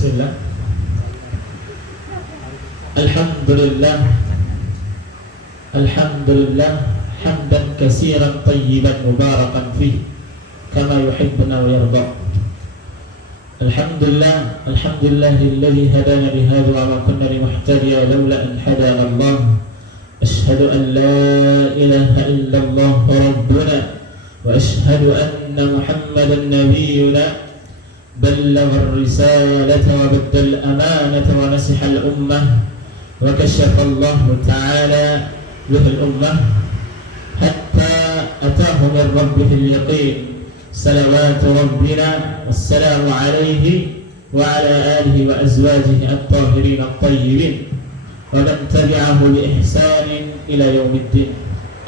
Bismillah. Alhamdulillah. Alhamdulillah hamdan katsiran tayyiban mubarakan fih kama yuhibbuna wa yarda. Alhamdulillah, alhamdulillahilladzi hadana bihadza wa ma kunna limuhtadiya laula an hadana Allah. Asyhadu an la ilaha illallah rabbuna wa asyhadu anna Muhammadan nabiyyuna ballagha ar-risalata wa badda al-amanata wa nasiha al-ummah wa kashafa Allah ta'ala bihi al-ummah hatta ataahu min rabbih al-yaqin. صلوات ربنا والسلام عليه وعلى آله وأزواجه الطاهرين الطيبين ومن تبعه بإحسان إلى يوم الدين.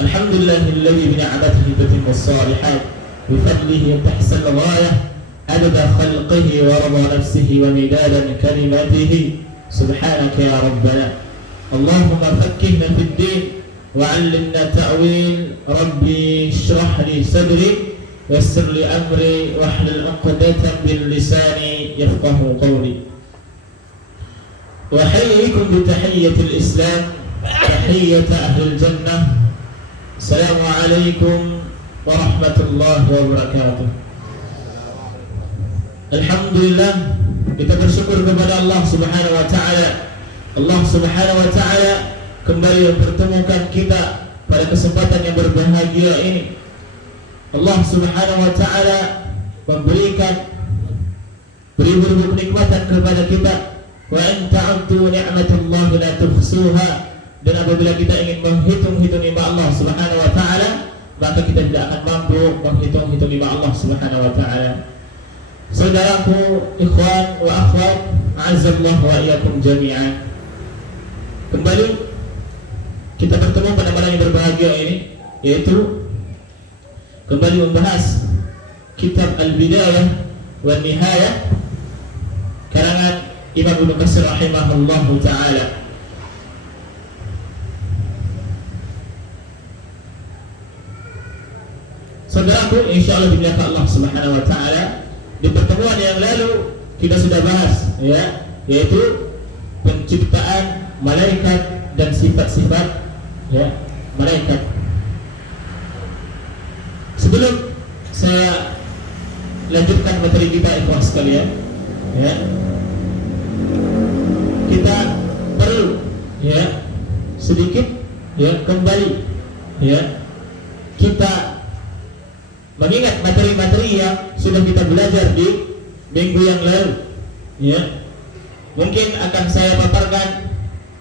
الحمد لله الذي بنعمته تتم الصالحات بفضله تحسن الغاية عدد خلقه ورضا نفسه ومداد كلماته. سبحانك يا ربنا اللهم فكهنا في الدين وعلمنا تأويل. ربي اشرح لي صدري ويسر لي أمري واحلل عقدة من لساني يفقه قولي. وأحييكم بتحية الإسلام تحية أهل الجنة. السلام عليكم ورحمة الله وبركاته. Alhamdulillah, kita bersyukur kepada Allah Subhanahu wa taala. Allah Subhanahu wa taala kembali mempertemukan kita pada kesempatan yang berbahagia ini. Allah Subhanahu wa taala memberikan beribu-ribu kenikmatan kepada kita. Wa in ta'uddu ni'matallahi la tuhsuha. Dan apabila kita ingin menghitung-hitung nikmat Allah Subhanahu wa taala, maka kita tidak akan mampu menghitung-hitung nikmat Allah Subhanahu wa taala. Saudaraku, ikhwan wa akhwat, a'azzallahu wa iyyakum jami'an. Kembali kita bertemu pada malam yang berbahagia ini, yaitu kembali membahas kitab Al-Bidayah wa Nihayah karangan Imam Ibnu Katsir rahimahullahu taala. Saudaraku, insyaallah dimuliakan Allah Subhanahu wa taala, di pertemuan yang lalu kita sudah bahas, ya, yaitu penciptaan malaikat dan sifat-sifat, ya, malaikat. Sebelum saya lanjutkan materi kita, ikhwan sekalian, ya, kita perlu, ya, sedikit, ya, kembali, ya, kita mengingat materi-materi yang sudah kita belajar di minggu yang lalu, ya. Mungkin akan saya paparkan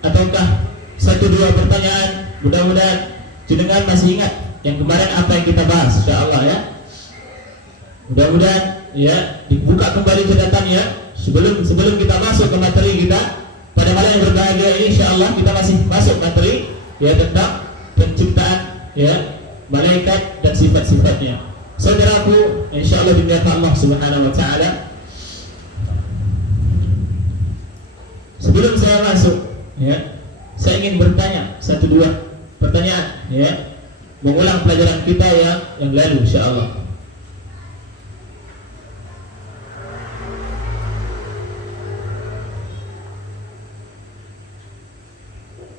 ataukah satu dua pertanyaan, mudah-mudahan jenengan masih ingat yang kemarin apa yang kita bahas, insyaallah, ya. Mudah-mudahan, ya, dibuka kembali catatannya sebelum kita masuk ke materi kita pada malam yang berbahagia ini. Insyaallah kita masih masuk materi, ya, tentang penciptaan, ya, malaikat dan sifat-sifatnya. Saudaraku, insyaallah dimuliakan Allah Subhanahu wa taala. Sebelum saya masuk, ya, saya ingin bertanya satu dua pertanyaan, ya, mengulang pelajaran kita yang lalu, insyaallah.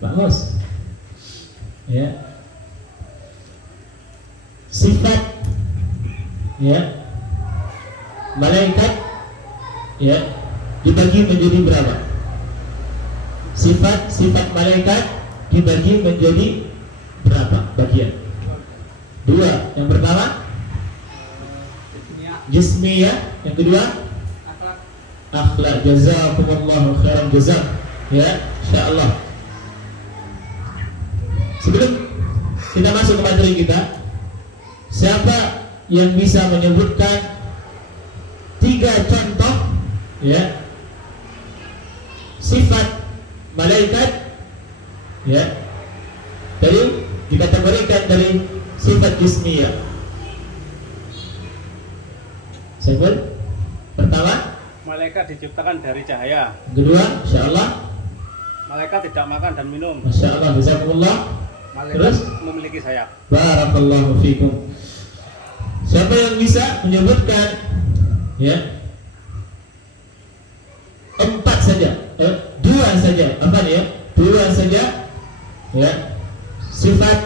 Bagus, ya, sifat, ya, malaikat, ya, dibagi menjadi berapa? Sifat malaikat dibagi menjadi berapa bagian? Dua. Yang pertama jismiyah, yang kedua akhlak. Jazakumullahu khairan jazak, ya, insyaallah. Sebelum kita masuk ke materi kita, siapa yang bisa menyebutkan 3 contoh, ya, sifat malaikat, ya, dari dikategorikan dari sifat jismiyah? Sebut. Pertama, malaikat diciptakan dari cahaya. Kedua, insyaallah, malaikat tidak makan dan minum. masyaallah, jazakumullah. Malaikat Terus memiliki sayap. barakallahu fikum. Siapa yang bisa menyebutkan, ya, 4 saja, 2 saja, apa ya? 2 saja, ya, sifat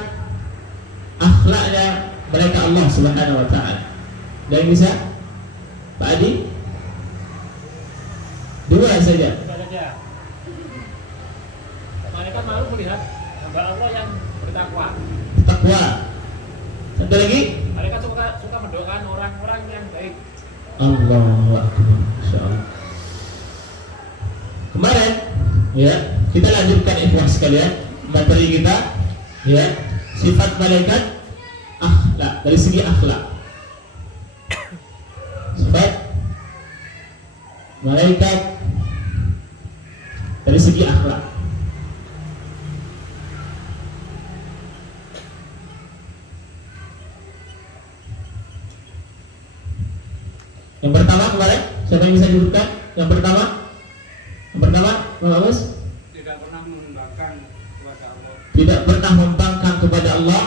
akhlaknya mereka Allah Subhanahu Wa Taala. Dan bisa, Pak Adi, 2 saja. Malaikat malu melihat hamba Allah yang bertakwa. Takwa. Satu lagi. Malaikat suka mendoakan orang-orang yang baik. Allahu Akbar. Insyaallah. Kemarin, ya, kita lanjutkan ikhwan sekalian materi kita, ya, sifat malaikat akhlak, dari segi akhlak. Sifat malaikat dari segi akhlak. Yang pertama kemarin, siapa yang bisa disebutkan? Yang pertama, Pak Bos? Tidak pernah membangkang kepada Allah. Tidak pernah membangkang kepada Allah.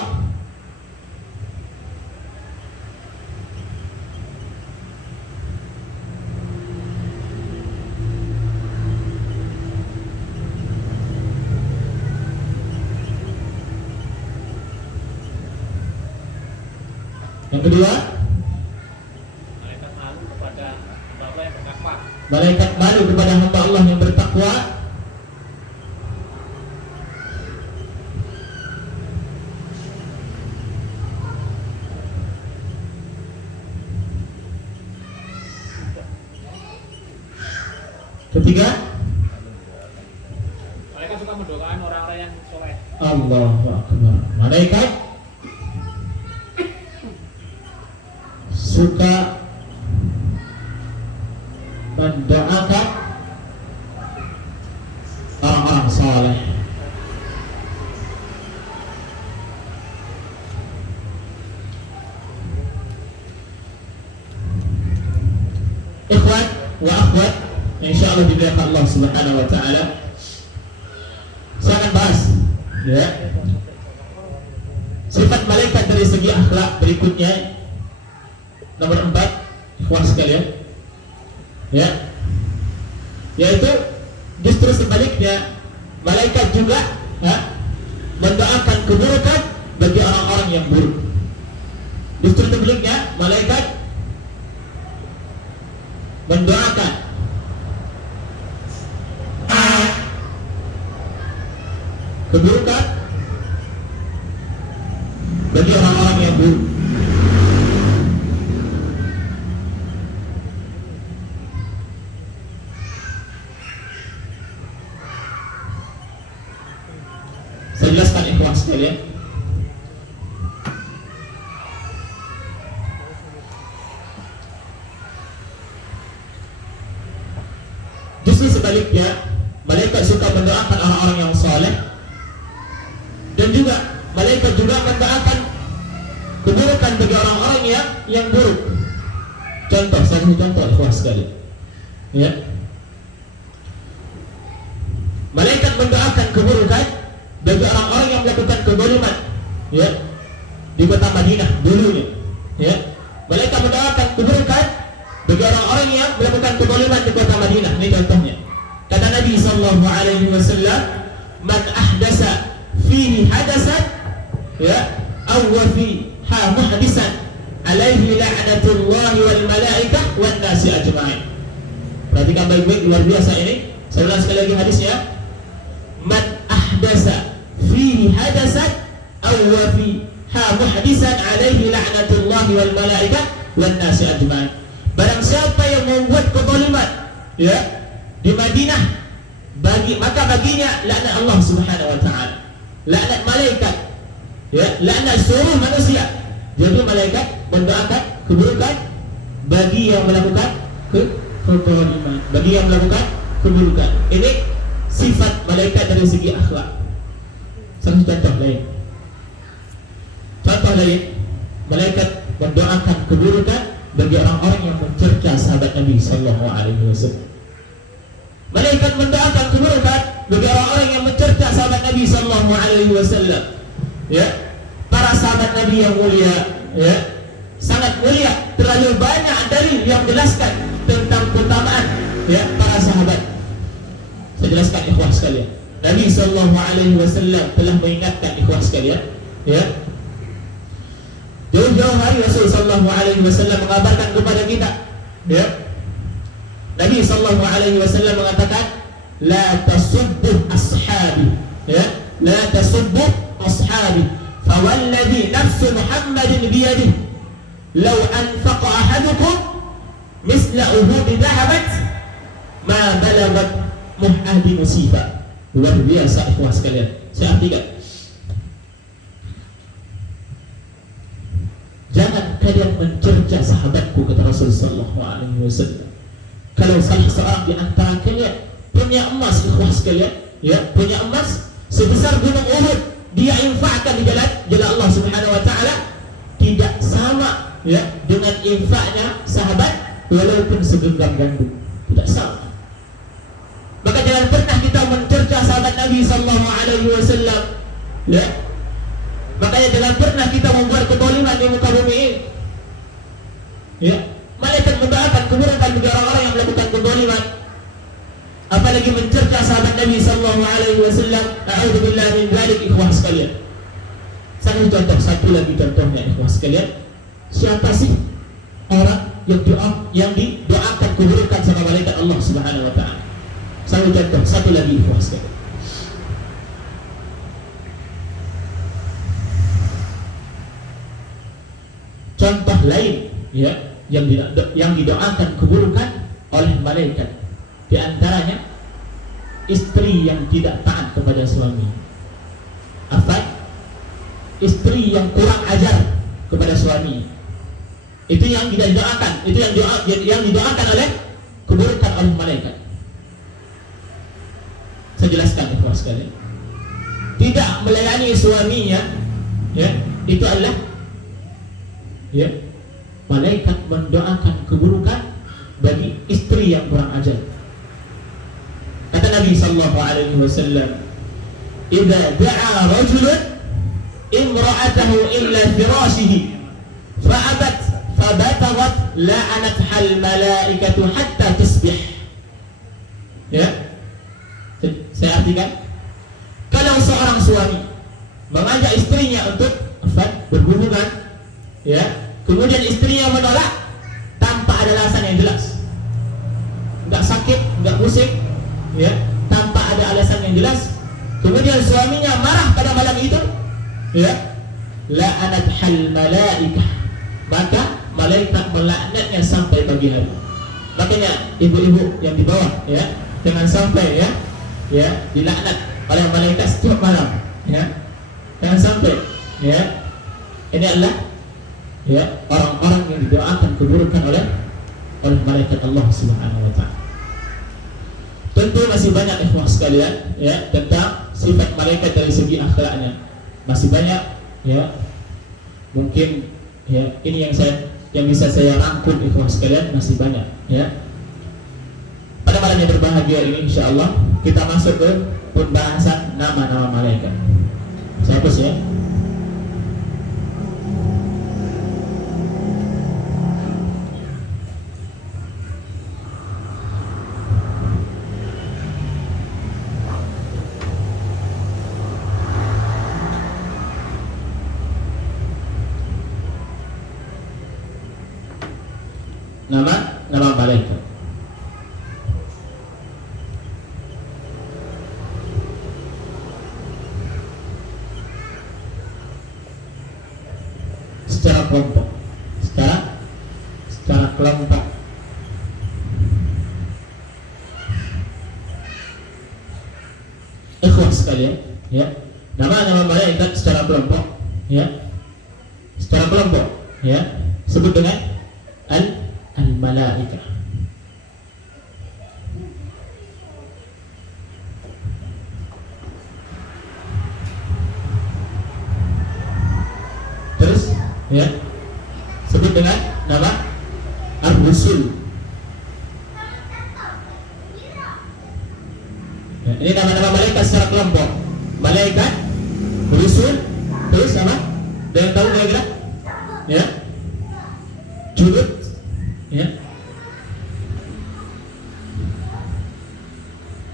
Yang kedua, Malaikat malu kepada hamba Allah yang bertakwa. malaikat malu kepada hamba Allah yang bertakwa. Ketiga, Malaikat suka mendoakan orang-orang yang soleh. Allahu Akbar. Malaikat suka mendoakan orang-orang saleh. Ikhwan wa akhwat, insyaallah dimuliakan Allah Subhanahu wa taala. Saya akan bahas, ya, sifat malaikat dari segi akhlak berikutnya. Nomor 4, ikhwan sekalian, ya, yaitu justru sebaliknya, malaikat juga, ya, mendoakan keburukan bagi orang-orang yang buruk. Justru sebaliknya, malaikat mendoakan keburukan bagi orang-orang yang buruk. Saya jelaskan ikhwan sekalian. Justru sebaliknya, malaikat suka mendoakan orang-orang yang saleh, dan juga malaikat juga mendoakan keburukan bagi orang-orang yang buruk. Contoh, satu contoh ikhwan sekalian, ya. Malaikat mendoakan keburukan bagi orang-orang yang melakukan kezaliman, ya, di kota Madinah dulunya, ya. Malaikat mendoakan keburukan bagi orang-orang yang melakukan kezaliman di kota Madinah. Ini contohnya. Kata Nabi sallallahu alaihi wasallam, "Man ahdasa fihi hadasan, ya, aw fiha muhdisan, alaihi la'natullahi wal malaikah wan nasi ajma'in." Perhatikan baik-baik, luar biasa ini. Saya ulang sekali lagi hadisnya. Man ahdasa fihi hadasan aw fiha muhdisan, alaihi la'natullahi wal malaikah wan nasi ajma'in. Barang siapa yang membuat kezaliman, ya, di Madinah, maka baginya laknat Allah Subhanahu wa taala, laknat malaikat, ya, laknat seluruh manusia. Jadi malaikat mendoakan keburukan bagi yang melakukan kezaliman, bagi yang melakukan keburukan. Ini sifat malaikat dari segi akhlak. Satu contoh lain. Contoh lain, malaikat mendoakan keburukan bagi orang-orang yang mencerca sahabat Nabi sallallahu alaihi wasallam. Malaikat mendoakan keburukan bagi orang-orang yang mencerca sahabat Nabi sallallahu alaihi wasallam. Ya, para sahabat Nabi yang mulia, ya, sangat mulia. Terlalu banyak dalil yang menjelaskan tentang keutamaan, ya, para sahabat. Saya jelaskan ikhwah sekalian. Nabi sallallahu alaihi wasallam telah mengingatkan ikhwah sekalian, ya. Jauh-jauh hari Rasul sallallahu alaihi wasallam mengabarkan kepada kita, ya. Nabi sallallahu alaihi wasallam mengatakan, la tasubbu ashabi, ya. La tasubbu ashabi. Fawalladhi nafsu Muhammadin biyadihi law anfaqa ahadukum misla uhudi dhahabat ma balagat muhadi musifa. Luar biasa ikhwah sekalian. Saya artikan, jangan kalian mencerca sahabatku, kata Rasul sallallahu alaihi wasallam. Kalau salah seorang di antara kalian punya emas, ikhwah sekalian, ya, punya emas sebesar gunung Uhud, dia infakkan di jalan Allah Subhanahu wa taala, tidak sama, ya, dengan infaknya sahabat walaupun segenggam gandum. Tidak sama. Maka jangan pernah kita mencerca sahabat Nabi sallallahu alaihi wasallam, ya. Makanya jangan pernah kita membuat kezaliman di muka bumi ini, ya. Malaikat mendoakan keburukan bagi orang-orang yang melakukan kezaliman, apalagi mencerca sahabat Nabi sallallahu alaihi wasallam. A'udzubillah min dzalik, ikhwah sekalian. Satu contoh, satu lagi contohnya ikhwah sekalian. Siapa sih orang yang didoakan keburukan sama malaikat Allah Subhanahu wa taala? Satu contoh, satu lagi ikhwah sekalian. Contoh lain, ya, yang didoakan keburukan oleh malaikat, di antaranya istri yang tidak taat kepada suami. Apa? Istri yang kurang ajar kepada suami. Itu yang tidak didoakan, itu yang didoakan oleh keburukan oleh malaikat. Saya jelaskan ikhwah sekalian. Tidak melayani suaminya, ya, itu adalah, ya, malaikat mendoakan keburukan bagi istri yang kurang ajar. Kata Nabi sallallahu alaihi wasallam, "Idza da'a rajulun imra'atahu illa firashihi fa'abat fabatagat la'anatha al-malaikatu hatta tusbih." Ya. Saya artikan, kalau seorang suami mengajak istrinya untuk berhubungan, ya, kemudian istrinya menolak tanpa ada alasan yang jelas, enggak sakit, enggak pusing, ya, tanpa ada alasan yang jelas, kemudian suaminya marah pada malam itu, ya, la'anathal malaikah, maka malaikat melaknatnya sampai pagi hari. Makanya ibu-ibu yang di bawah, ya, jangan sampai, ya, dilaknat oleh malaikat setiap malam, ya, jangan sampai, ya. Ini adalah, ya, orang-orang yang didoakan keburukan oleh malaikat Allah Subhanahu wa taala. Tentu masih banyak ikhwah sekalian, ya, tentang sifat malaikat dari segi akhlaknya. Masih banyak, ya. Mungkin, ya, ini yang bisa saya rangkum ikhwah sekalian, masih banyak, ya. Pada malam yang berbahagia ini insyaallah kita masuk ke pembahasan nama-nama malaikat. Saya hapus, ya. Nama malaikat. Secara kelompok, secara kelompok. Ikhwan sekalian, ya, nama-nama malaikat secara kelompok, ya, secara kelompok, ya, sebut dengan al-malaikah. Terus, ya, sebut dengan nama ar-rusul. Ya, ini nama-nama malaikat secara kelompok. Malaikat, rusul, terus sama? Ada yang tahu kira-kira? Ya, julud, ya.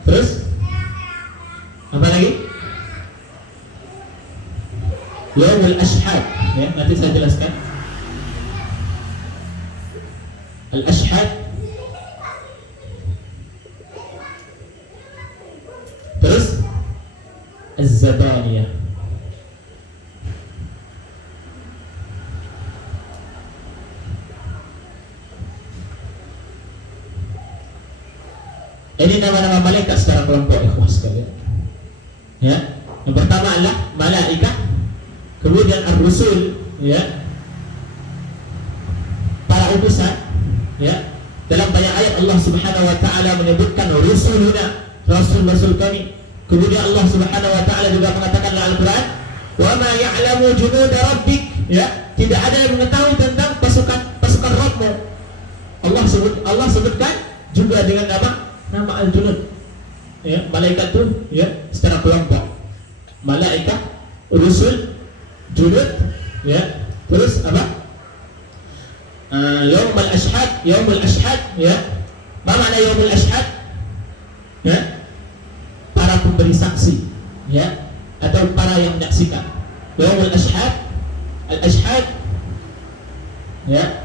Terus Apa lagi? Yaumul Ashhad, ya, nanti saya jelaskan. Al-Ashhad, terus Az-Zabaniyah. Ini nama-nama malaikat secara kelompok, ikhwah sekalian. Ya, yang pertama adalah malaikat, kemudian ar-rusul, ya, para utusan, ya. Dalam banyak ayat Allah Subhanahu wa taala menyebutkan rusuluna, rasul-rasul kami. Kemudian Allah Subhanahu wa taala juga mengatakan dalam Al-Qur'an, "Wa ma ya'lamu junuda rabbik", ya, tidak ada yang mengetahui tentang pasukan Rabbmu. Allah sebutkan juga dengan nama al-junud. Ya, malaikat itu, ya, secara kelompok. Malaikat, rusul, junud, ya. Terus apa? Yaumul Ashhad, ya. Apa makna Yaumul Ashhad? Ya. Para pemberi saksi, ya, atau para yang menyaksikan. Yaumul Ashhad, al-Ashhad, ya.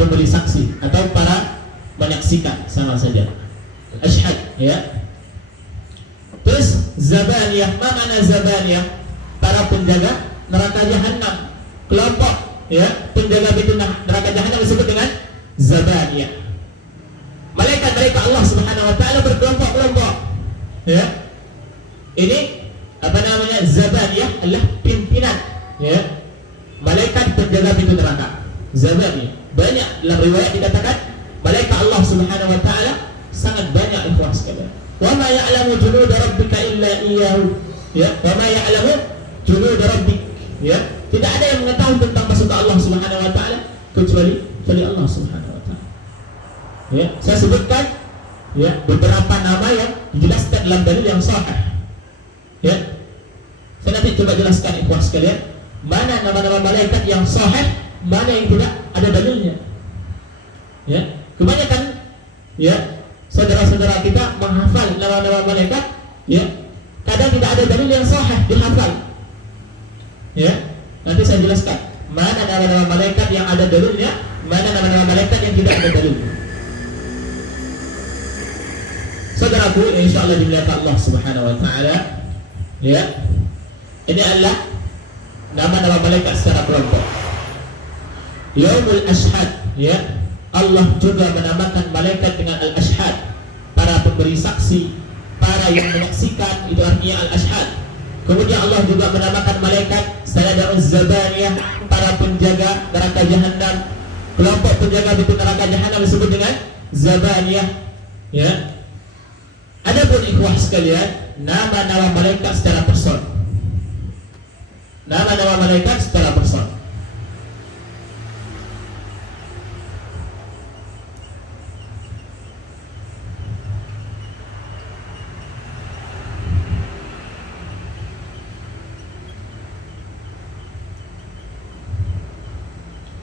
Pemberi saksi atau para menyaksikan, sama saja. Ashhad, ya. Terus Zabaniyah, apa makna Zabaniyah? Para penjaga neraka jahanam, kelompok, ya, penjaga pintu neraka jahanam disebut dengan Zabaniyah. Malaikat Allah Subhanahu wa taala berkelompok-kelompok, ya. Ini apa namanya? Zabaniyah adalah pimpinan, ya, malaikat penjaga pintu neraka. Zabaniyah. Banyak dalam riwayat dikatakan malaikat Allah Subhanahu wa taala sangat banyak, ikhwan sekalian. Wa ma ya'lamu junuda rabbika illa iyyahu. Ya, wa ma ya'lamu junuda rabbik. Ya, tidak ada yang mengetahui tentang pasukan Allah Subhanahu wa taala kecuali Allah Subhanahu wa taala. Ya, saya sebutkan, ya, beberapa nama yang dijelaskan dalam dalil yang sahih. Ya. Saya nanti coba jelaskan, ikhwan sekalian, mana nama-nama malaikat yang sahih, mana yang tidak ada dalilnya. Ya, kebanyakan, ya, saudara-saudara kita menghafal nama-nama malaikat, ya, kadang tidak ada dalil yang sahih dihafal. Ya, nanti saya jelaskan mana nama-nama malaikat yang ada dalilnya, mana nama-nama malaikat yang tidak ada dalilnya. Saudaraku, insyaallah dimuliakan Allah Subhanahu wa taala, ya. Ini adalah nama-nama malaikat secara kelompok. Yaumul Ashhad, ya. Allah juga menamakan malaikat dengan al-ashhad, para pemberi saksi, para yang menyaksikan, itu artinya al-ashhad. Kemudian Allah juga menamakan malaikat Sanadaruz Zabaniyah, para penjaga neraka jahanam. Kelompok penjaga pintu neraka jahanam disebut dengan Zabaniyah, ya. Adapun ikhwah sekalian, nama-nama malaikat secara person. Nama-nama malaikat secara person.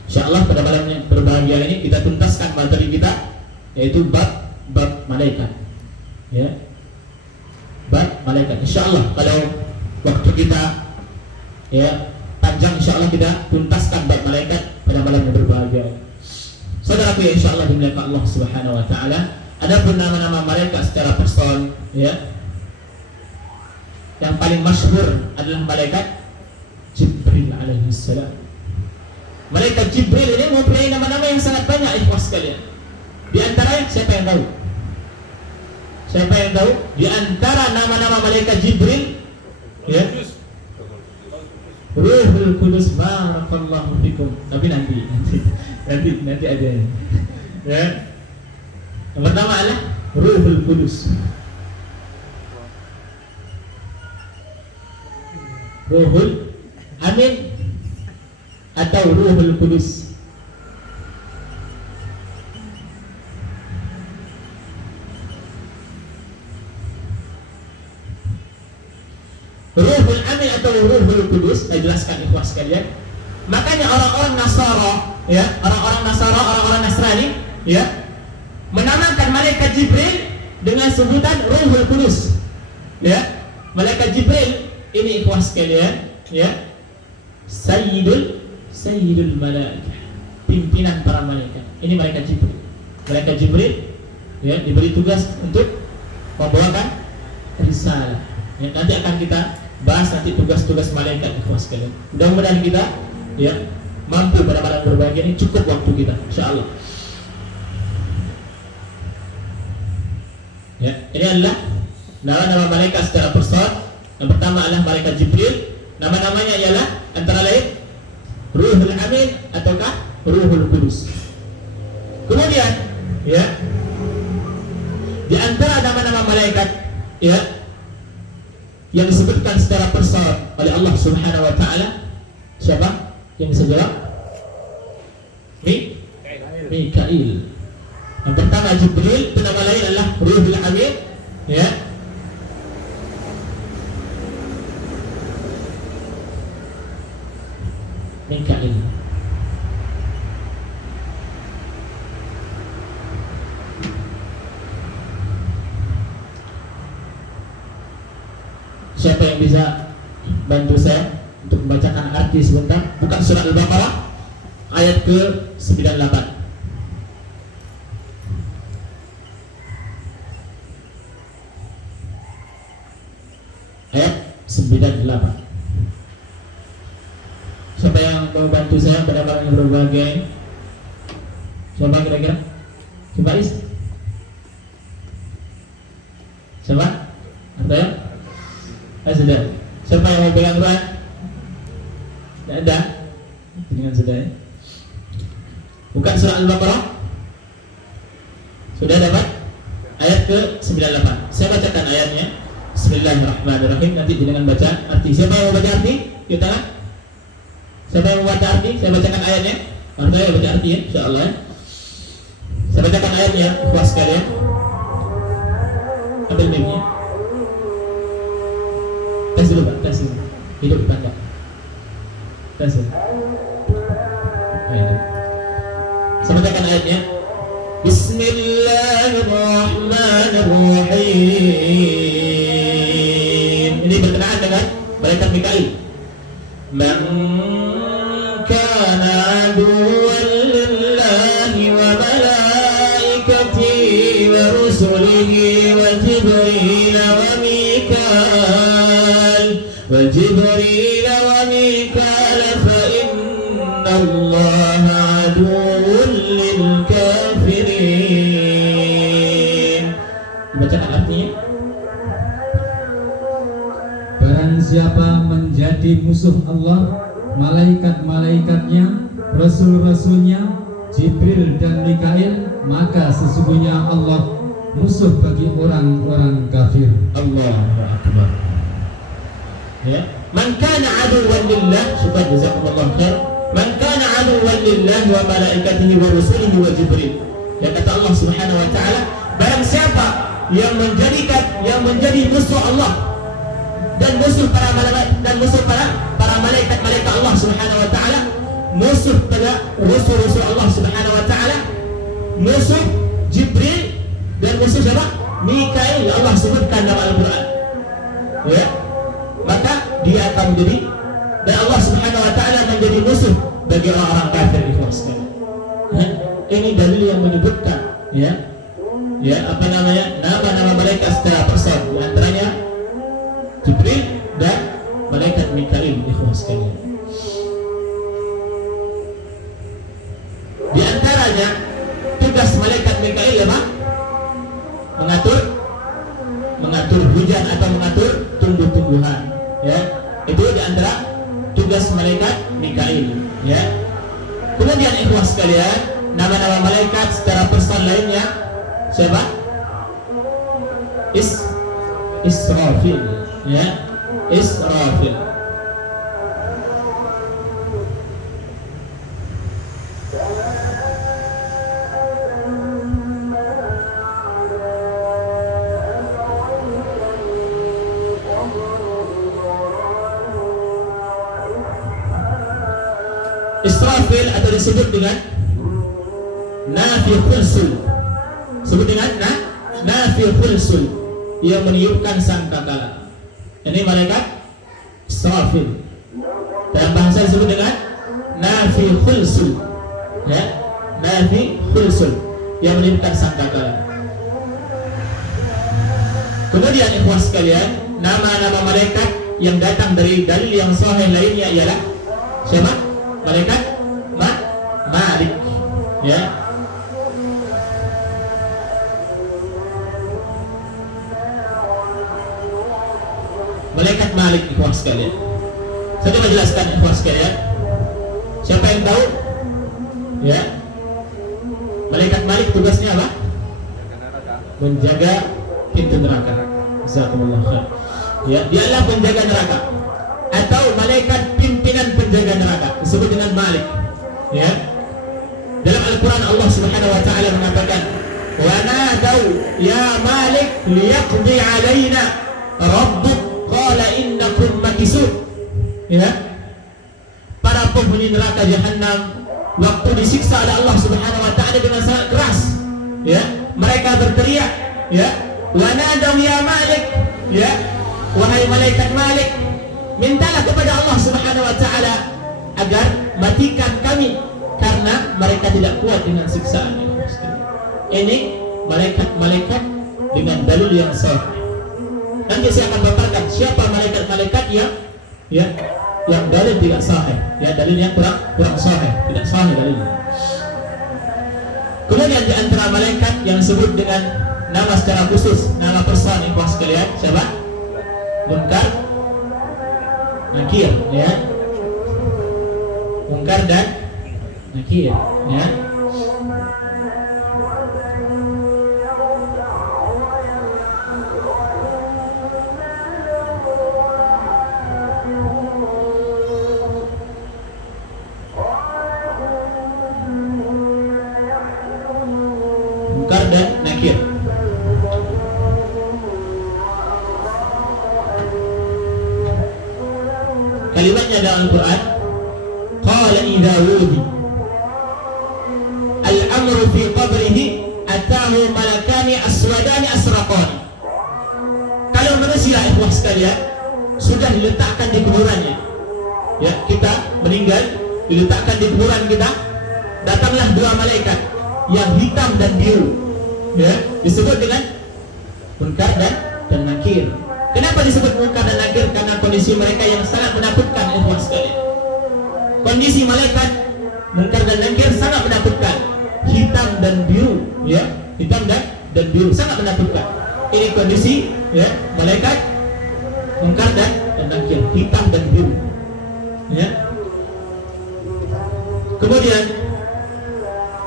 InsyaAllah pada malam yang berbahagia ini kita tuntaskan materi kita, yaitu bab malaikat, ya, bab malaikat. InsyaAllah kalau waktu kita, ya, panjang, InsyaAllah kita tuntaskan bab malaikat pada malam yang berbahagia. Saudaraku, ya, InsyaAllah dimuliakan Allah Subhanahu wa taala. Adapun nama-nama malaikat secara person, ya, yang paling masyhur adalah malaikat Jibril alaihi salam. Malaikat Jibril ini mempunyai nama-nama yang sangat banyak, ikhwah sekalian. Di antaranya, siapa yang tahu? Siapa yang tahu? Di antara nama-nama malaikat Jibril, ya, Ruhul Qudus, barakallahu fikum. Tapi nanti ada. Ya. Yang pertama adalah Ruhul Qudus. Ruhul Amin atau Ruhul Qudus. Ruhul Amin atau Ruhul Kudus, saya jelaskan ikhwah sekalian. Makanya orang-orang Nasara, ya, orang-orang Nasara, orang-orang Nasrani, ya, menamakan malaikat Jibril dengan sebutan Ruhul Kudus. Ya, malaikat Jibril ini ikhwah sekalian, ya, Sayyidul Malaikah, pimpinan para malaikat. Ini malaikat Jibril. Malaikat Jibril, ya, diberi tugas untuk membawakan risalah. Ya, nanti akan kita bahas nanti tugas-tugas malaikat ikhwah sekalian. Mudah-mudahan kita, ya, mampu pada malam berbahagia ini, cukup waktu kita, insyaallah. Ya, ini adalah nama-nama malaikat secara personal. Yang pertama adalah malaikat Jibril. Nama-namanya ialah antara lain Ruhul Amin ataukah Ruhul Kudus. Kemudian, ya, di antara nama-nama malaikat, ya, yang disebutkan secara personal oleh Allah Subhanahu wa taala, siapa yang bisa jawab? Mikail. Yang pertama Jibril, itu nama lain adalah Ruhul Amin, ya. Mikail. Siapa yang bisa bantu saya untuk membacakan arti sebentar? Bukan surat Al-Baqarah ayat ke-98. Ayat 98. Siapa yang mau bantu saya pada malam yang berbahagia? Siapa kira-kira? Siapa Is? Siapa? Ada ya? Sudah. Siapa yang mau pegang Quran? Tidak ada. Dengan sudah ya. Bukan surah Al-Baqarah. Sudah dapat? Ayat ke-98. Saya bacakan ayatnya. Bismillahirrahmanirrahim. Nanti dengan baca arti. Siapa yang mau baca arti? Yuk tangan. Siapa yang mau baca arti? Saya bacakan ayatnya. Saya baca arti ya, insyaallah ya. Saya bacakan ayatnya, ikhlas sekalian. Ambil mic-nya. Tes dulu Pak, tes dulu. Hidup Pak. Tes ya. Saya bacakan ayatnya. Bismillahirrahmanirrahim. Ini berkenaan dengan malaikat Mikail. Man kana aduwwan lillahi wa malaikatihi wa rusulihi wa Jibril wa Mikail wa Mikail fa inna Allaha aduwwun lil kafirin. Dibacakan artinya. Barang siapa menjadi musuh Allah, malaikat-malaikatnya, rasul-rasulnya, Jibril dan Mikail, maka sesungguhnya Allah musuh bagi orang-orang kafir. Allahu Akbar. Ya, man kana aduwwan lillah, syukur jazakumullah khair. Man kana aduwwan lillah wa malaikatihi wa rusulihi wa Jibril. Ya, kata Allah Subhanahu wa taala, barang siapa yang menjadi musuh Allah dan musuh para malaikat dan musuh para malaikat Allah Subhanahu wa taala, musuh pada rasul-rasul Allah Subhanahu wa taala, musuh Jibril dan musuh siapa? Mikail. Allah sebutkan dalam Al-Qur'an. Ya. Maka dia akan menjadi, dan Allah Subhanahu wa taala menjadi musuh bagi orang-orang kafir ikhlas. Ini dalil yang menyebutkan, ya. Ya, apa namanya? Nama-nama malaikat secara personal, di antaranya Jibril dan malaikat Mikail ikhlas sekalian. Di antaranya tugas malaikat Mikail apa? Mengatur hujan atau mengatur tumbuh-tumbuhan, ya. Itu di antara tugas malaikat Mikail, ya. Kemudian ikhlas sekalian, nama-nama malaikat secara personal lainnya siapa? Israfil, ya. Israfil. safil atau disebut dengan nafi khulsul. Sebut dengan nafi khulsul, yang meniupkan sangkakala. Ini malaikat safil. Dalam bahasa disebut dengan nafi khulsul, ya, nafi khulsul, yang meniupkan sangkakala. Kemudian ikhwah sekalian, nama-nama malaikat yang datang dari dalil yang sahih lainnya ialah siapa? Malaikat Malik, ya. Malaikat Malik, ikhwah sekalian. Saya coba jelaskan ikhwah sekalian. Siapa yang tahu? Ya. Malaikat Malik tugasnya apa? Menjaga pintu neraka. Jazakumullah khair. Ya, dialah penjaga neraka atau malaikat pimpinan penjaga neraka, disebut dengan Malik. Ya. Dalam Al-Qur'an Allah Subhanahu wa taala mengatakan, "Wa nadau ya Malik liyaqdi 'alaina rabbuk qala innakum makisun." Ya. Para penghuni neraka jahanam waktu disiksa oleh Allah Subhanahu wa taala dengan sangat keras, ya, mereka berteriak, ya, "Wa nadau ya Malik." Ya. Wahai malaikat Malik, mintalah kepada Allah Subhanahu wa taala agar matikan kami karena mereka tidak kuat dengan siksaan ini. Ini malaikat-malaikat dengan dalil yang sahih. Nanti saya akan paparkan siapa malaikat-malaikat yang dalil tidak sahih, ya, dalilnya kurang sahih, tidak sahih dalilnya. Kemudian di antara malaikat yang disebut dengan nama secara khusus, nama person, ikhwah sekalian, siapa? Munkar, Nakir, ya. Munkar dan Nakir, ya. Munkar dan Nakir. Kalimatnya dalam Al-Quran, qala idza wudi al-amru fi qabrihi atahu malakani aswadani asraqani. Kalau manusia, ikhwah sekalian, sudah diletakkan di kuburannya, ya, kita meninggal, diletakkan di kuburan kita, datanglah dua malaikat yang hitam dan biru, ya, disebut dengan Munkar dan Nakir. Kenapa disebut Munkar dan Nakir? Karena kondisi mereka yang sangat menakutkan, ikhwan sekalian. Kondisi malaikat Munkar dan Nakir sangat menakutkan, hitam dan biru, ya, hitam dan biru, sangat menakutkan. Ini kondisi, ya, malaikat Munkar dan Nakir, hitam dan biru, ya. Kemudian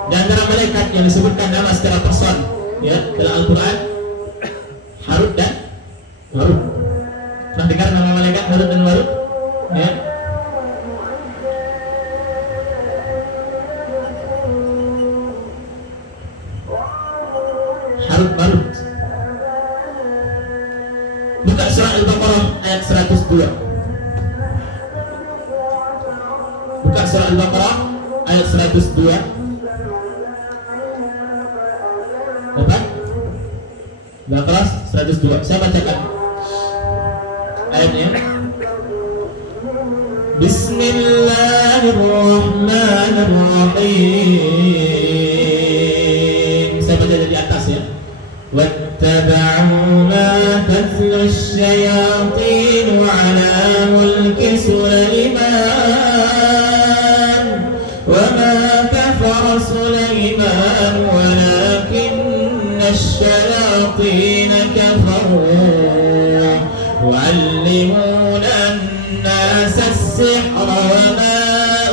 di antara malaikat yang disebutkan nama secara person, ya, dalam Al-Quran, Harut dan Marut. Pernah dengar nama malaikat Harut dan Marut? Ya. Harut Marut. Buka surah Al-Baqarah ayat 102. Buka surah Al-Baqarah ayat 102. Dapat? Al-Baqarah 102. Saya bacakan ayatnya. Bismillahirrahmanirrahim. Saya baca dari atas, ya. Wattaba'u ma tatlu asy-syayatin 'ala mulki Sulaiman wa ma kafara Sulaiman walakinna asy-syayatin kafaru يعلمون الناس السحر وما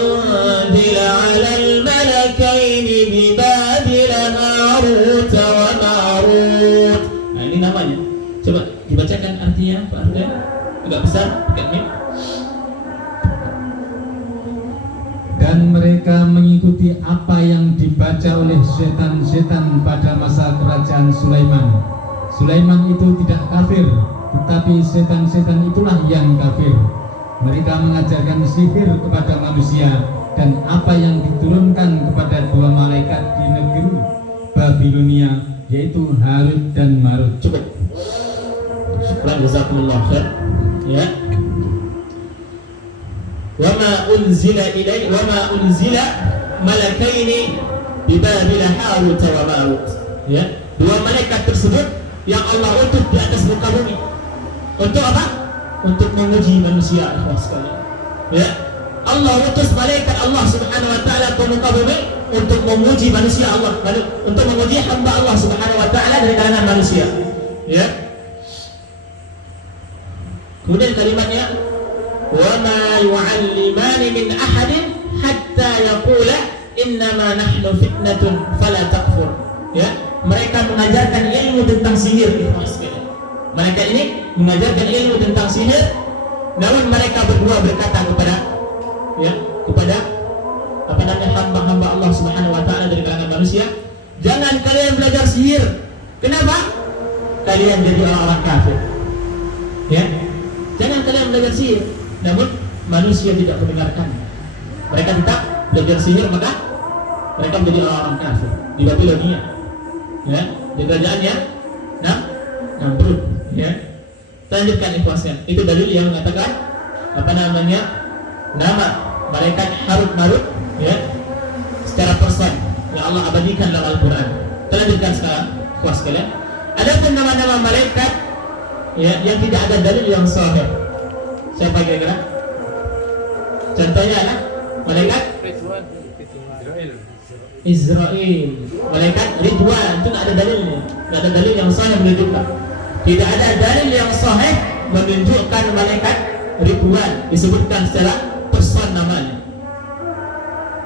أنزل على الملكين ببابل هاروت وماروت. Nah, ini namanya. Coba dibacakan artinya, Pak Arda. Agak besar, agak mim. Dan mereka mengikuti apa yang dibaca oleh setan-setan pada masa kerajaan Sulaiman. Sulaiman itu tidak kafir, tetapi setan-setan itulah yang kafir. Mereka mengajarkan sihir kepada manusia dan apa yang diturunkan kepada dua malaikat di negeri Babilonia, yaitu Harut dan Marut. Cukup. Syukran jazakumullah khair. Ya. Wa ma unzila malakaini bi Babil Harut wa Marut. Ya. Dua malaikat tersebut yang Allah utus di atas muka bumi. Untuk apa? Untuk menguji manusia, ikhwas sekalian. Ya. Allah utus malaikat Allah Subhanahu wa taala ke muka bumi untuk menguji manusia Allah, untuk menguji hamba Allah Subhanahu wa taala dari kalangan manusia. Ya. Kemudian kalimatnya wa ma yu'allimani min ahadin hatta yaqula innama nahnu fitnatun fala takfur. Ya, mereka mengajarkan ilmu tentang sihir. Mereka ini mengajarkan ilmu tentang sihir, namun mereka berdua berkata kepada hamba-hamba Allah Subhanahu wa taala dari kalangan manusia, jangan kalian belajar sihir. Kenapa? Kalian jadi orang-orang kafir. Ya. Jangan kalian belajar sihir. Namun manusia tidak mendengarkan. Mereka tetap belajar sihir, maka mereka menjadi orang-orang kafir di Babilonia. Ya, di kerajaannya Namrud. Ya. Lanjutkan ikhwasnya. Itu dalil yang mengatakan nama malaikat Harut Marut, ya, secara person yang Allah abadikan dalam Al-Quran. Kita lanjutkan sekarang, ikhwas sekalian. Adapun nama-nama malaikat, ya, yang tidak ada dalil yang sahih. Siapa kira-kira? Contohnya adalah malaikat Israel, malaikat Ridwan, itu tidak ada dalilnya. Tidak ada dalil yang sahih menunjukkan. Tidak ada dalil yang sahih menunjukkan malaikat Ridwan disebutkan secara person namanya.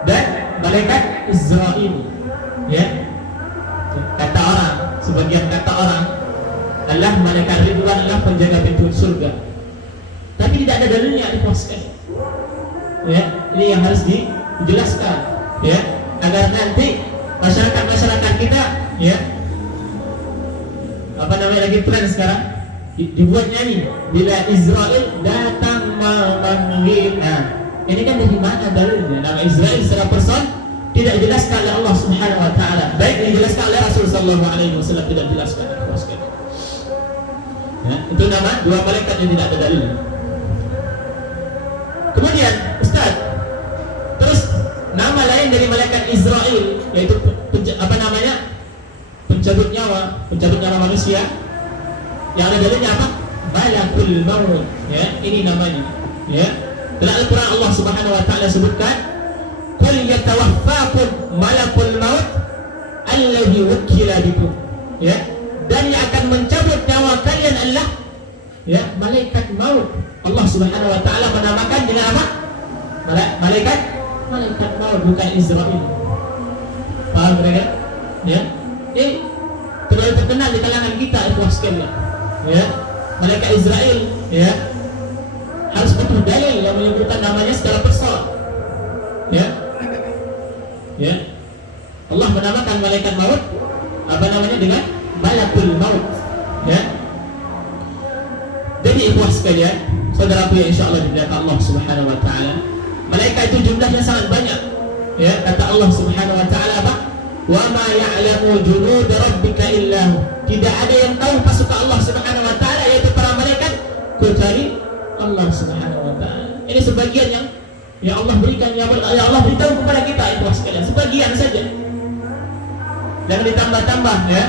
Dan malaikat Israel, ya, kata orang, sebagian kata orang adalah malaikat Ridwan adalah penjaga pintu surga. Tapi tidak ada dalilnya, ikhlaskan. Ya, ini yang harus dijelaskan, ya, agar nanti masyarakat kita, ya, lagi tren sekarang dibuat nyanyi, bila Israel datang memanggil. Ini kan dari mana dalilnya? Nama Israel secara person tidak dijelaskan oleh Allah Subhanahu wa taala. Baik dijelaskan oleh Rasul sallallahu alaihi wasallam, tidak dijelaskan. Ya, itu nama dua malaikat yang tidak ada dalilnya. Kemudian, Ustaz, terus nama lain dari malaikat Israel, yaitu pencabut nyawa manusia, yang ada dalilnya apa? Malakul maut. Ya, ini namanya. Ya. Dalam Al-Quran Allah Subhanahu wa taala sebutkan, "Qul yatawaffakum malakul maut alladhi wukkila bikum." Ya, dan yang akan mencabut nyawa kalian adalah, ya, malaikat maut. Allah Subhanahu wa taala menamakan dengan apa? Malaikat maut, bukan Israel. Paham mereka? Ya. Ini terlalu terkenal di kalangan kita, ikhlas sekalian. Ya, malaikat Israel, ya, harus butuh dalil yang menyebutkan namanya secara person. Ya. Ya. Allah menamakan malaikat maut dengan malakul maut. Ya. Jadi ikhwas sekalian, saudaraku yang insyaallah dimuliakan Allah Subhanahu wa taala, malaikat itu jumlahnya sangat banyak. Ya, kata Allah Subhanahu wa taala apa? Wa ma ya'lamu junud rabbika illa hu. Tidak ada yang tahu pasukan Allah Subhanahu wa taala, yaitu para malaikat, kecuali Allah Subhanahu wa taala. Ini sebagian yang Allah berikan, yang Allah beritahu kepada kita, ikhwas sekalian, sebagian saja. Jangan ditambah-tambah, ya.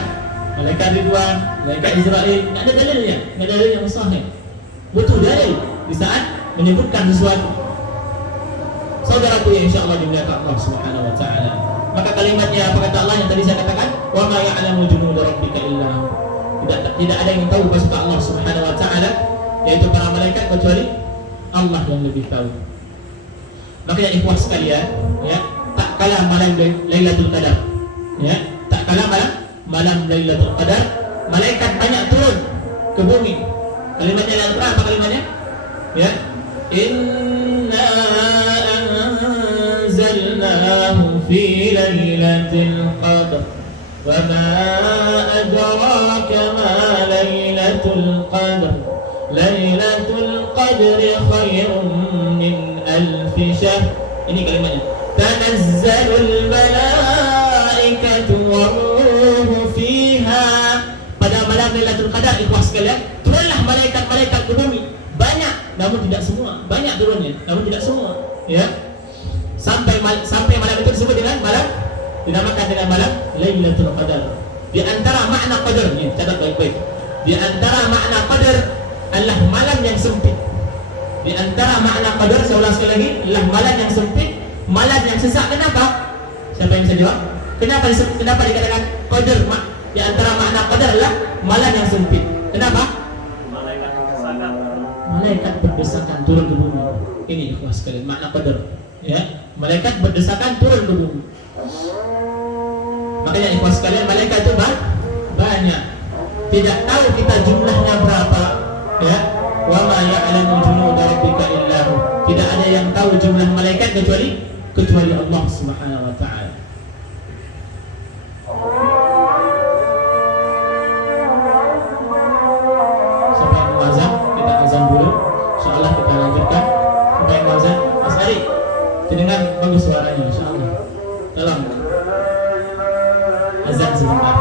Malaikat Ridwan, malaikat Israel, tidak ada dalilnya, tidak ada dalil yang sahih. Butuh dalil di saat menyebutkan sesuatu. Saudaraku yang insyaallah dimuliakan Allah Subhanahu wa taala. Maka kalimatnya apa kata Allah yang tadi saya katakan, wa ma ya'lamu junud rabbika illa hu. Tidak ada yang tahu pasukan Allah Subhanahu wa taala, yaitu para malaikat, kecuali Allah yang lebih tahu. Makanya ikhwah sekalian, ya, tak kalah malam Lailatul Qadar. Ya, tak kalah malam Lailatul Qadar, malaikat banyak turun ke bumi. Kalimatnya dalam Al-Quran apa kalimatnya? Ya, inna anzalnahu fi lailatul qadr wa ma adraka ma lailatul qadr lailatul qadri khairun min alfi syahr. Ini kalimatnya. tanazzalul malaikatu waruhu fiha. Pada malam Lailatul Qadar, ikhwah sekalian, turunlah malaikat-malaikat ke bumi. Banyak, namun tidak semua. Banyak turunnya, namun tidak semua. Ya, sampai malam itu disebut dengan malam, dinamakan dengan malam Lailatul Qadar. Di antara makna qadar, ini catat baik-baik. Di antara makna qadar adalah malam yang sempit. Di antara makna qadar, saya ulang sekali lagi, adalah malam yang sempit, malam yang sesak. Kenapa? Siapa yang bisa jawab? Kenapa dikatakan qadar? Di antara makna qadar adalah malam yang sempit. Kenapa? Malaikat berdesakan turun ke bumi. Ini ikhlas sekalian makna qadar. Ya, malaikat berdesakan turun ke bumi. Makanya ikhlas sekalian, malaikat itu banyak. Tidak tahu kita jumlahnya berapa. Ya, wa ma ya'lamu junuda rabbika illa hu. Tidak ada yang tahu jumlah malaikat kecuali Allah Subhanahu wa taala. Siapa yang mau azan? Kita azan dulu. Insyaallah kita lanjutkan. Siapa yang mau azan? Mas Ari, terdengar bagus suaranya insyaallah. Tolong azan sebentar.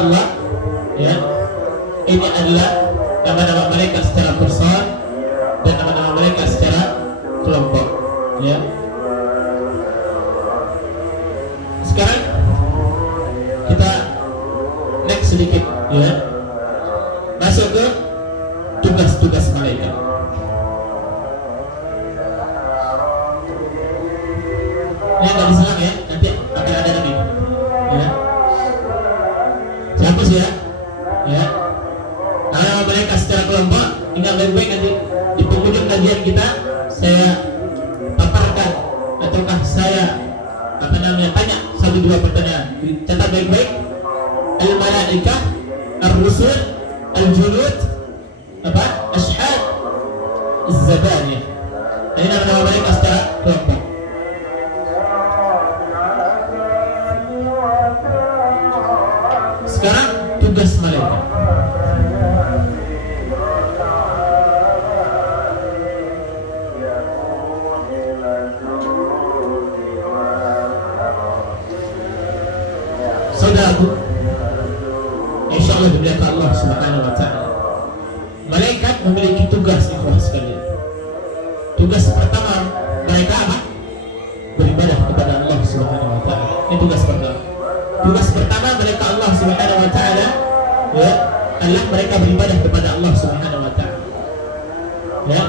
insyaallah ya, ini adalah nama-nama mereka secara person dan nama-nama mereka secara kelompok ya. Sekarang kita next sedikit ya, masuk ke tugas-tugas malaikat. Ini agak diselang ya, nanti akan ada lagi ya. Hapus ya ya. Nama mereka secara kelompok, ingat baik-baik, nanti di penghujung kajian kita saya paparkan ataukah saya tanya 1-2 pertanyaan. Catat baik-baik. Al-malaikah, ar-rusul, al-junud, ashhad, az-zabaniyah. Ini nama-nama mereka secara kelompok. Sekarang tugas malaikat. Saudaraku, insyaallah dimuliakan Allah Subhanahu wa taala. Malaikat memiliki tugas, ikhwah sekalian. Tugas pertama mereka apa? Beribadah kepada Allah Subhanahu wa taala. Ini tugas pertama. Tugas pertama mereka Allah Subhanahu wa taala ya, adalah mereka beribadah kepada Allah Subhanahu wa taala. Ya.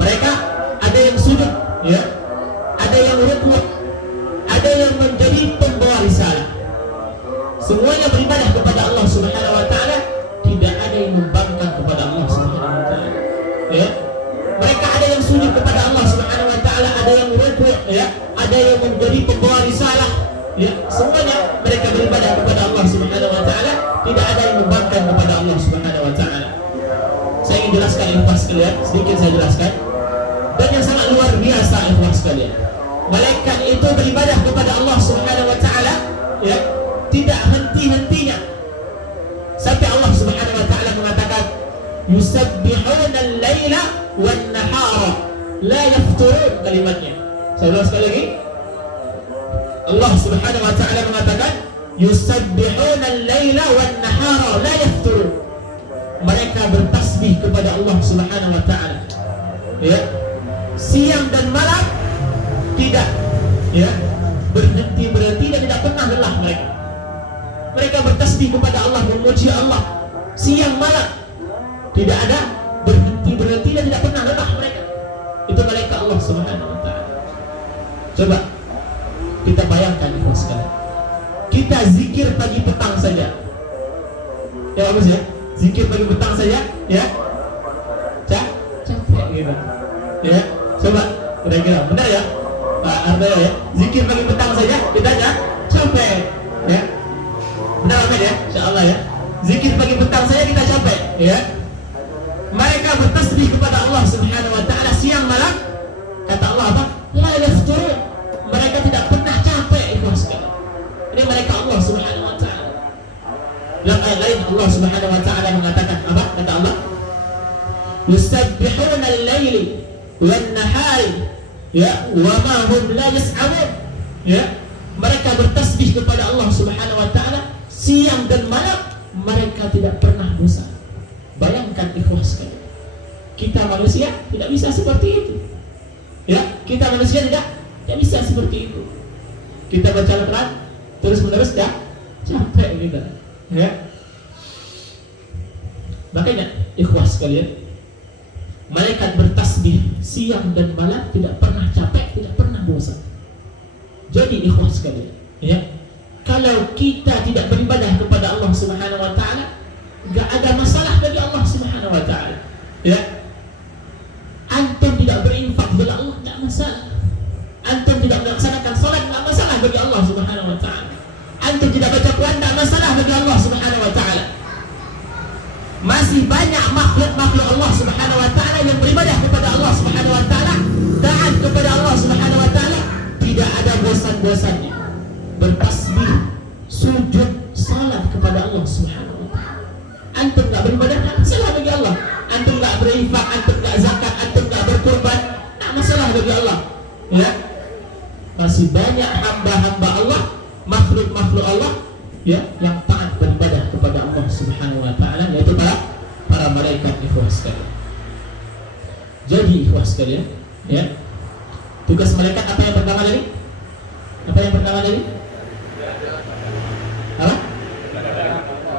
Mereka ada yang sujud ya, ada yang rukuk, ada yang menjadi pembawa risalah. Semuanya beribadah kepada Allah Subhanahu wa taala, tidak ada yang membangkang kepada Allah Subhanahu wa taala. Ya. Mereka ada yang sujud kepada Allah Subhanahu wa taala, ada yang rukuk ya, ada yang menjadi pembawa risalah. Ya, semuanya mereka beribadah kepada Allah Subhanahu wa taala, tidak ada yang membangkang kepada Allah Subhanahu wa taala. Saya ingin jelaskan ikhwah sekalian, sedikit saya jelaskan. Dan yang sangat luar biasa ikhwah sekalian. Malaikat itu beribadah kepada Allah Subhanahu wa taala ya, tidak henti-hentinya. Sampai Allah Subhanahu wa taala mengatakan, "Yusabbihuna al-laila wan-nahara la yafturun." Kalimatnya. Saya ulang sekali lagi. Allah Subhanahu wa taala mengatakan, "Yusabbihuna al-laila wan-nahara la yafturun." Mereka bertasbih kepada Allah Subhanahu wa taala. Ya. Siang dan malam tidak ya, berhenti dan tidak pernah lelah mereka. Mereka bertasbih kepada Allah, memuji Allah siang malam, tidak ada berhenti dan tidak pernah lelah mereka. Itu malaikat Allah Subhanahu wa taala. Coba kita bayangkan ikhwan sekalian, kita zikir pagi petang saja ya, bagus ya, zikir pagi petang saja ya, capek gitu ya. Coba kira-kira benar ya Pak Arda ya, zikir pagi petang saja kita aja capek ya, benar Ahmed ya, insyaallah ya, zikir pagi petang saja kita capek ya. Mereka bertasbih kepada Allah Subhanahu wa taala siang malam, kata Allah apa? La yafturun. Mereka tidak pernah capek ikhwan sekalian. Ini mereka Allah Subhanahu wa taala. Dalam ayat lain Allah Subhanahu wa taala mengatakan apa? Kata Allah, "Yusabbihuna al-laili wan-nahari ya wa ma hum la yas'amun." Ya, mereka bertasbih kepada Allah Subhanahu wa taala siang dan malam, mereka tidak pernah bosan. Bayangkan ikhwah sekalian, kita manusia tidak bisa seperti itu. Ya, kita manusia tidak bisa seperti itu. Kita baca Al-Quran terus-menerus ya, capek kita. Ya. Makanya ikhwah sekalian, malaikat bertasbih siang dan malam, tidak pernah capek, tidak pernah bosan. Jadi ikhwah sekalian, ya, kalau kita tidak beribadah kepada Allah Subhanahu wa taala, enggak ada masalah bagi Allah Subhanahu wa taala. Ya. Antum tidak berinfak bagi Allah, enggak masalah. Antum tidak melaksanakan salat, enggak masalah bagi Allah Subhanahu wa taala. Antum tidak baca Quran, enggak masalah bagi Allah Subhanahu wa taala. Masih banyak makhluk-makhluk Allah Subhanahu wa taala yang beribadah kepada Allah Subhanahu wa taala, taat kepada Allah Subhanahu wa taala, tidak ada bosan-bosannya. Bertasbih, sujud, salat kepada Allah Subhanahu wa taala. Antum enggak beribadah, enggak masalah bagi Allah. Antum enggak berinfak, antum enggak zakat, antum enggak berkurban, enggak masalah bagi Allah. Ya. Masih banyak hamba-hamba Allah, makhluk-makhluk Allah ya, yang taat ikhwah sekalian. Jadi ikhwah sekalian, ya. Tugas malaikat apa yang pertama tadi? Apa yang pertama tadi? Apa?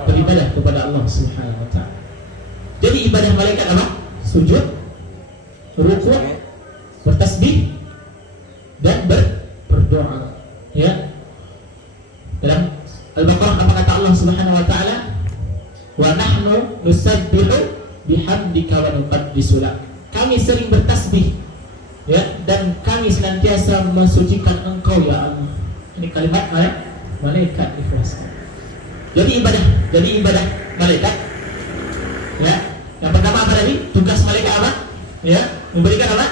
Beribadah kepada Allah Subhanahu wa taala. Jadi ibadah malaikat apa? Sujud, rukuk, bertasbih dan berdoa. Ya. Dalam Al-Baqarah apa kata Allah Subhanahu wa taala? Wa nahnu nusabbihu bihamdika wa nuqaddisu lak. Kami sering bertasbih, ya, dan kami senantiasa mensucikan Engkau ya Allah. Ini kalimat malaikat ikhlas. Jadi ibadah malaikat, ya. Yang pertama apa tadi? Tugas malaikat apa? Ya, memberikan apa?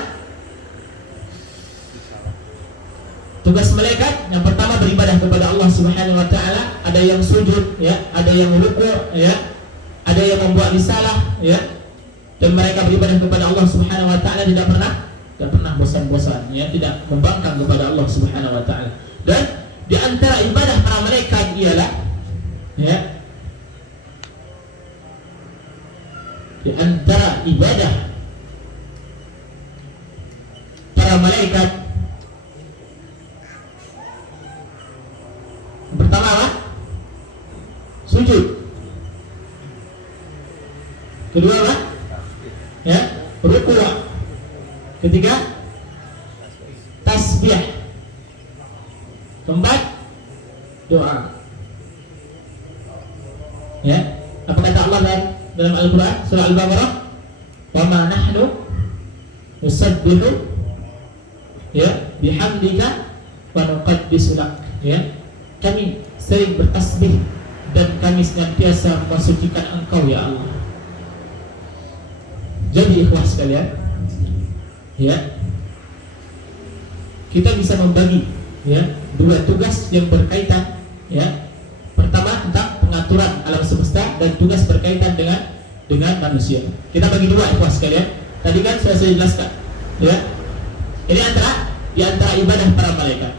Tugas malaikat yang pertama beribadah kepada Allah Subhanahu wa taala. Ada yang sujud, ya, ada yang rukuk, ya, ada yang membuat risalah, ya. Dan mereka beribadah kepada Allah Subhanahu wa taala tidak pernah bosan-bosan, ya, tidak membangkang kepada Allah Subhanahu wa taala. Dan di antara ibadah para malaikat ialah, ya, di antara ibadah para malaikat pertama apa? Sujud. Kedua apa? Ya, rukuk. Ketiga, tasbih. Keempat, doa. Ya, apa kata Allah dalam Al-Quran surah Al-Baqarah? Wa ma nahnu nusabbihu, ya, bihamdika wa nuqaddisu lak. Ya, kami sering bertasbih dan kami senantiasa mensucikan Engkau ya Allah. Jadi ikhwah sekalian, ya, kita bisa membagi, ya, dua tugas yang berkaitan, ya. Pertama tentang pengaturan alam semesta dan tugas berkaitan dengan manusia. Kita bagi dua ikhwah sekalian. Tadi kan sudah saya jelaskan, ya. Ini di antara ibadah para malaikat.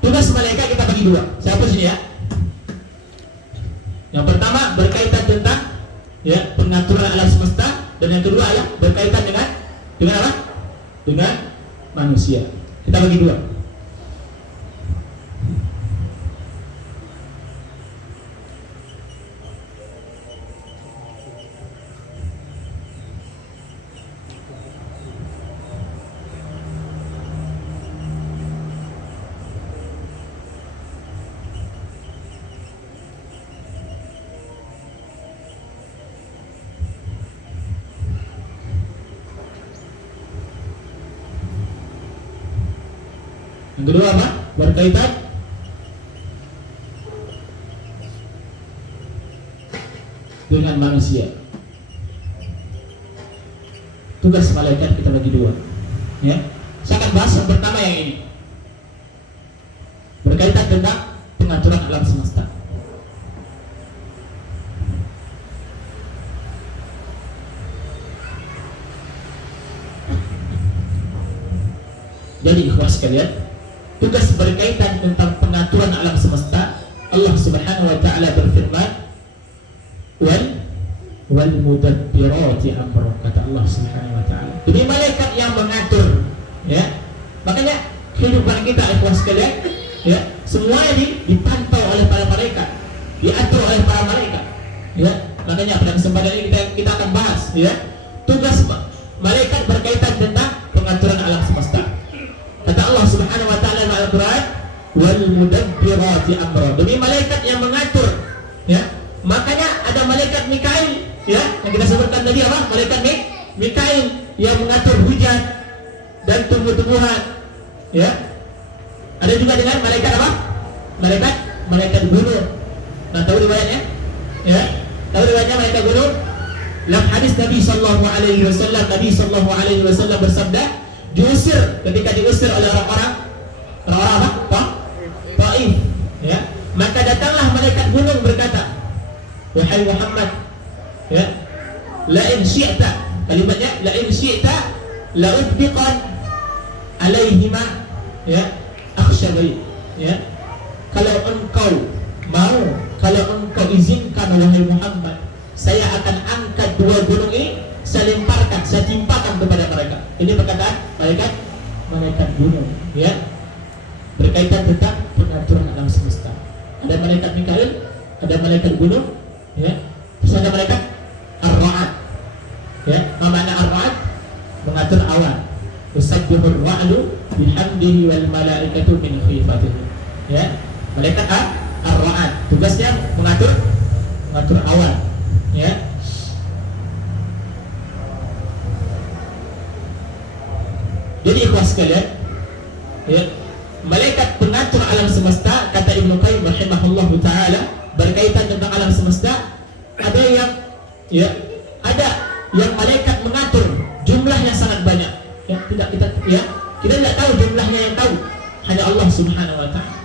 Tugas malaikat kita bagi dua. Saya hapus ini ya. Yang pertama berkaitan tentang, ya, pengaturan alam semesta, dan yang kedua adalah berkaitan dengan apa? Dengan manusia. Kita bagi dua. Yang kedua apa? Berkaitan dengan manusia. Tugas malaikat kita bagi dua, ya. Saya akan bahas yang pertama yang ini, berkaitan tentang pengaturan alam semesta. Jadi ikhwah sekalian, tugas berkaitan tentang pengaturan alam semesta, Allah Subhanahu wa taala berfirman, wal mudabbirati amra, kata Allah Subhanahu wa taala. Jadi malaikat yang mengatur, ya. Makanya kehidupan kita ikhwah sekalian, ya, semuanya dipantau oleh para malaikat, diatur oleh para malaikat, ya. Makanya pada kesempatan ini kita akan bahas, ya, tugas malaikat berkaitan tentang pengaturan alam semesta. Kata Allah Subhanahu wa taala dalam Al-Qur'an, wal mudabbirati amra. Demi malaikat yang mengatur, ya. Makanya ada malaikat Mikail, ya, yang kita sebutkan tadi apa? Malaikat Mikail yang mengatur hujan dan tumbuh-tumbuhan, ya. Ada juga dengan malaikat apa? Malaikat gunung. Nah, tahu riwayatnya? Ya. Tahu riwayatnya malaikat gunung? Dalam hadis Nabi sallallahu alaihi wasallam bersabda, diusir, ketika diusir oleh orang-orang apa? Taif, ya. Maka datanglah malaikat gunung berkata, wahai Muhammad, ya, la in syi'ta, kalimatnya la in syi'ta la udbiqan alaihima, ya, akhshabai, ya. Kalau engkau mau, kalau engkau izinkan wahai Muhammad, saya akan angkat dua gunung ini, saya lemparkan, saya timpakan kepada mereka. Ini perkataan malaikat gunung, ya, berkaitan tentang pengaturan alam semesta. Ada malaikat Mikail, ada malaikat gunung, ya. Terus ada malaikat Ar-Ra'ad, ya. Apa makna Ar-Ra'ad? Mengatur awan. Yusabbihur ra'du bihamdihi wal malaikatu min khifatihi. Ya, malaikat Ar-Ra'ad tugasnya mengatur awan, ya. Jadi ikhwas sekalian, ya, malaikat pengatur alam semesta, kata Ibnu Qayyim rahimahullahu taala, berkaitan tentang alam semesta, ada yang malaikat mengatur jumlahnya sangat banyak. Ya, kita tidak tahu jumlahnya, yang tahu hanya Allah Subhanahu wa taala.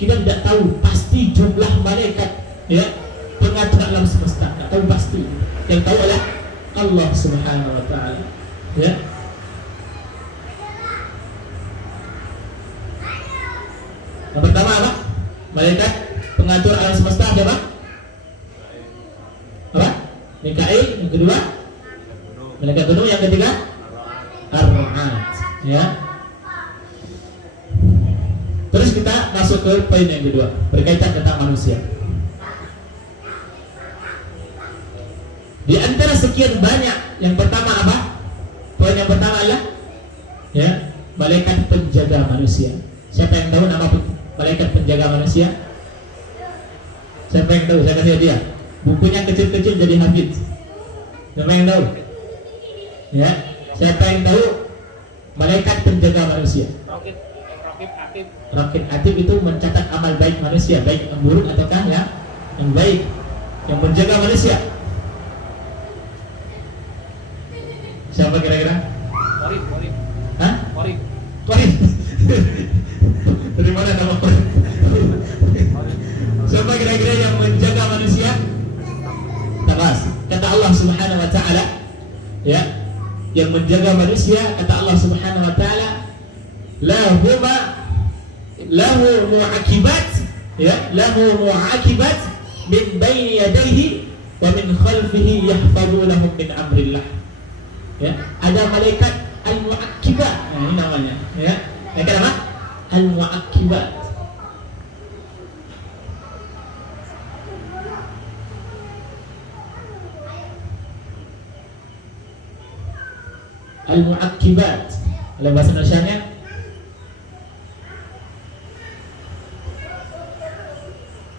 Kita tidak tahu pasti jumlah malaikat, ya, pengatur alam semesta, tidak tahu pasti. Yang tahu adalah Allah Subhanahu wa taala, ya. Yang pertama apa? Malaikat pengatur alam semesta ada apa? Mikail. Yang kedua malaikat gunung. Yang ketiga Ar-Ra'ad, ya. Terus kita masuk ke poin yang kedua, berkaitan tentang manusia. Di antara sekian banyak, yang pertama apa? Poin yang pertama adalah, ya, malaikat penjaga manusia. Siapa yang tahu nama malaikat penjaga manusia? Siapa yang tahu? Saya kasih dia. Bukunya kecil-kecil jadi hafid. Siapa yang tahu? Ya, siapa yang tahu malaikat penjaga manusia? Raqib Atid itu mencatat amal baik manusia, baik yang buruk ataukah yang baik, yang menjaga manusia. Siapa kira-kira? Qorib. Hah? Qorib. Dari mana nama Qorib? Siapa kira-kira yang menjaga manusia? Tabas. Kata Allah Subhanahu wa taala, ya, yang menjaga manusia, kata Allah Subhanahu wa taala, lahu mu'aqibat, ya, lahu mu'aqibat min baini yadayhi wa min khalfihi yahfazunahum min amrillah. Ya, ada malaikat al-mu'aqibat. Nah, ini namanya, ya. Malaikat apa? Al-mu'aqibat. Al-mu'aqibat. Dalam bahasa Indonesianya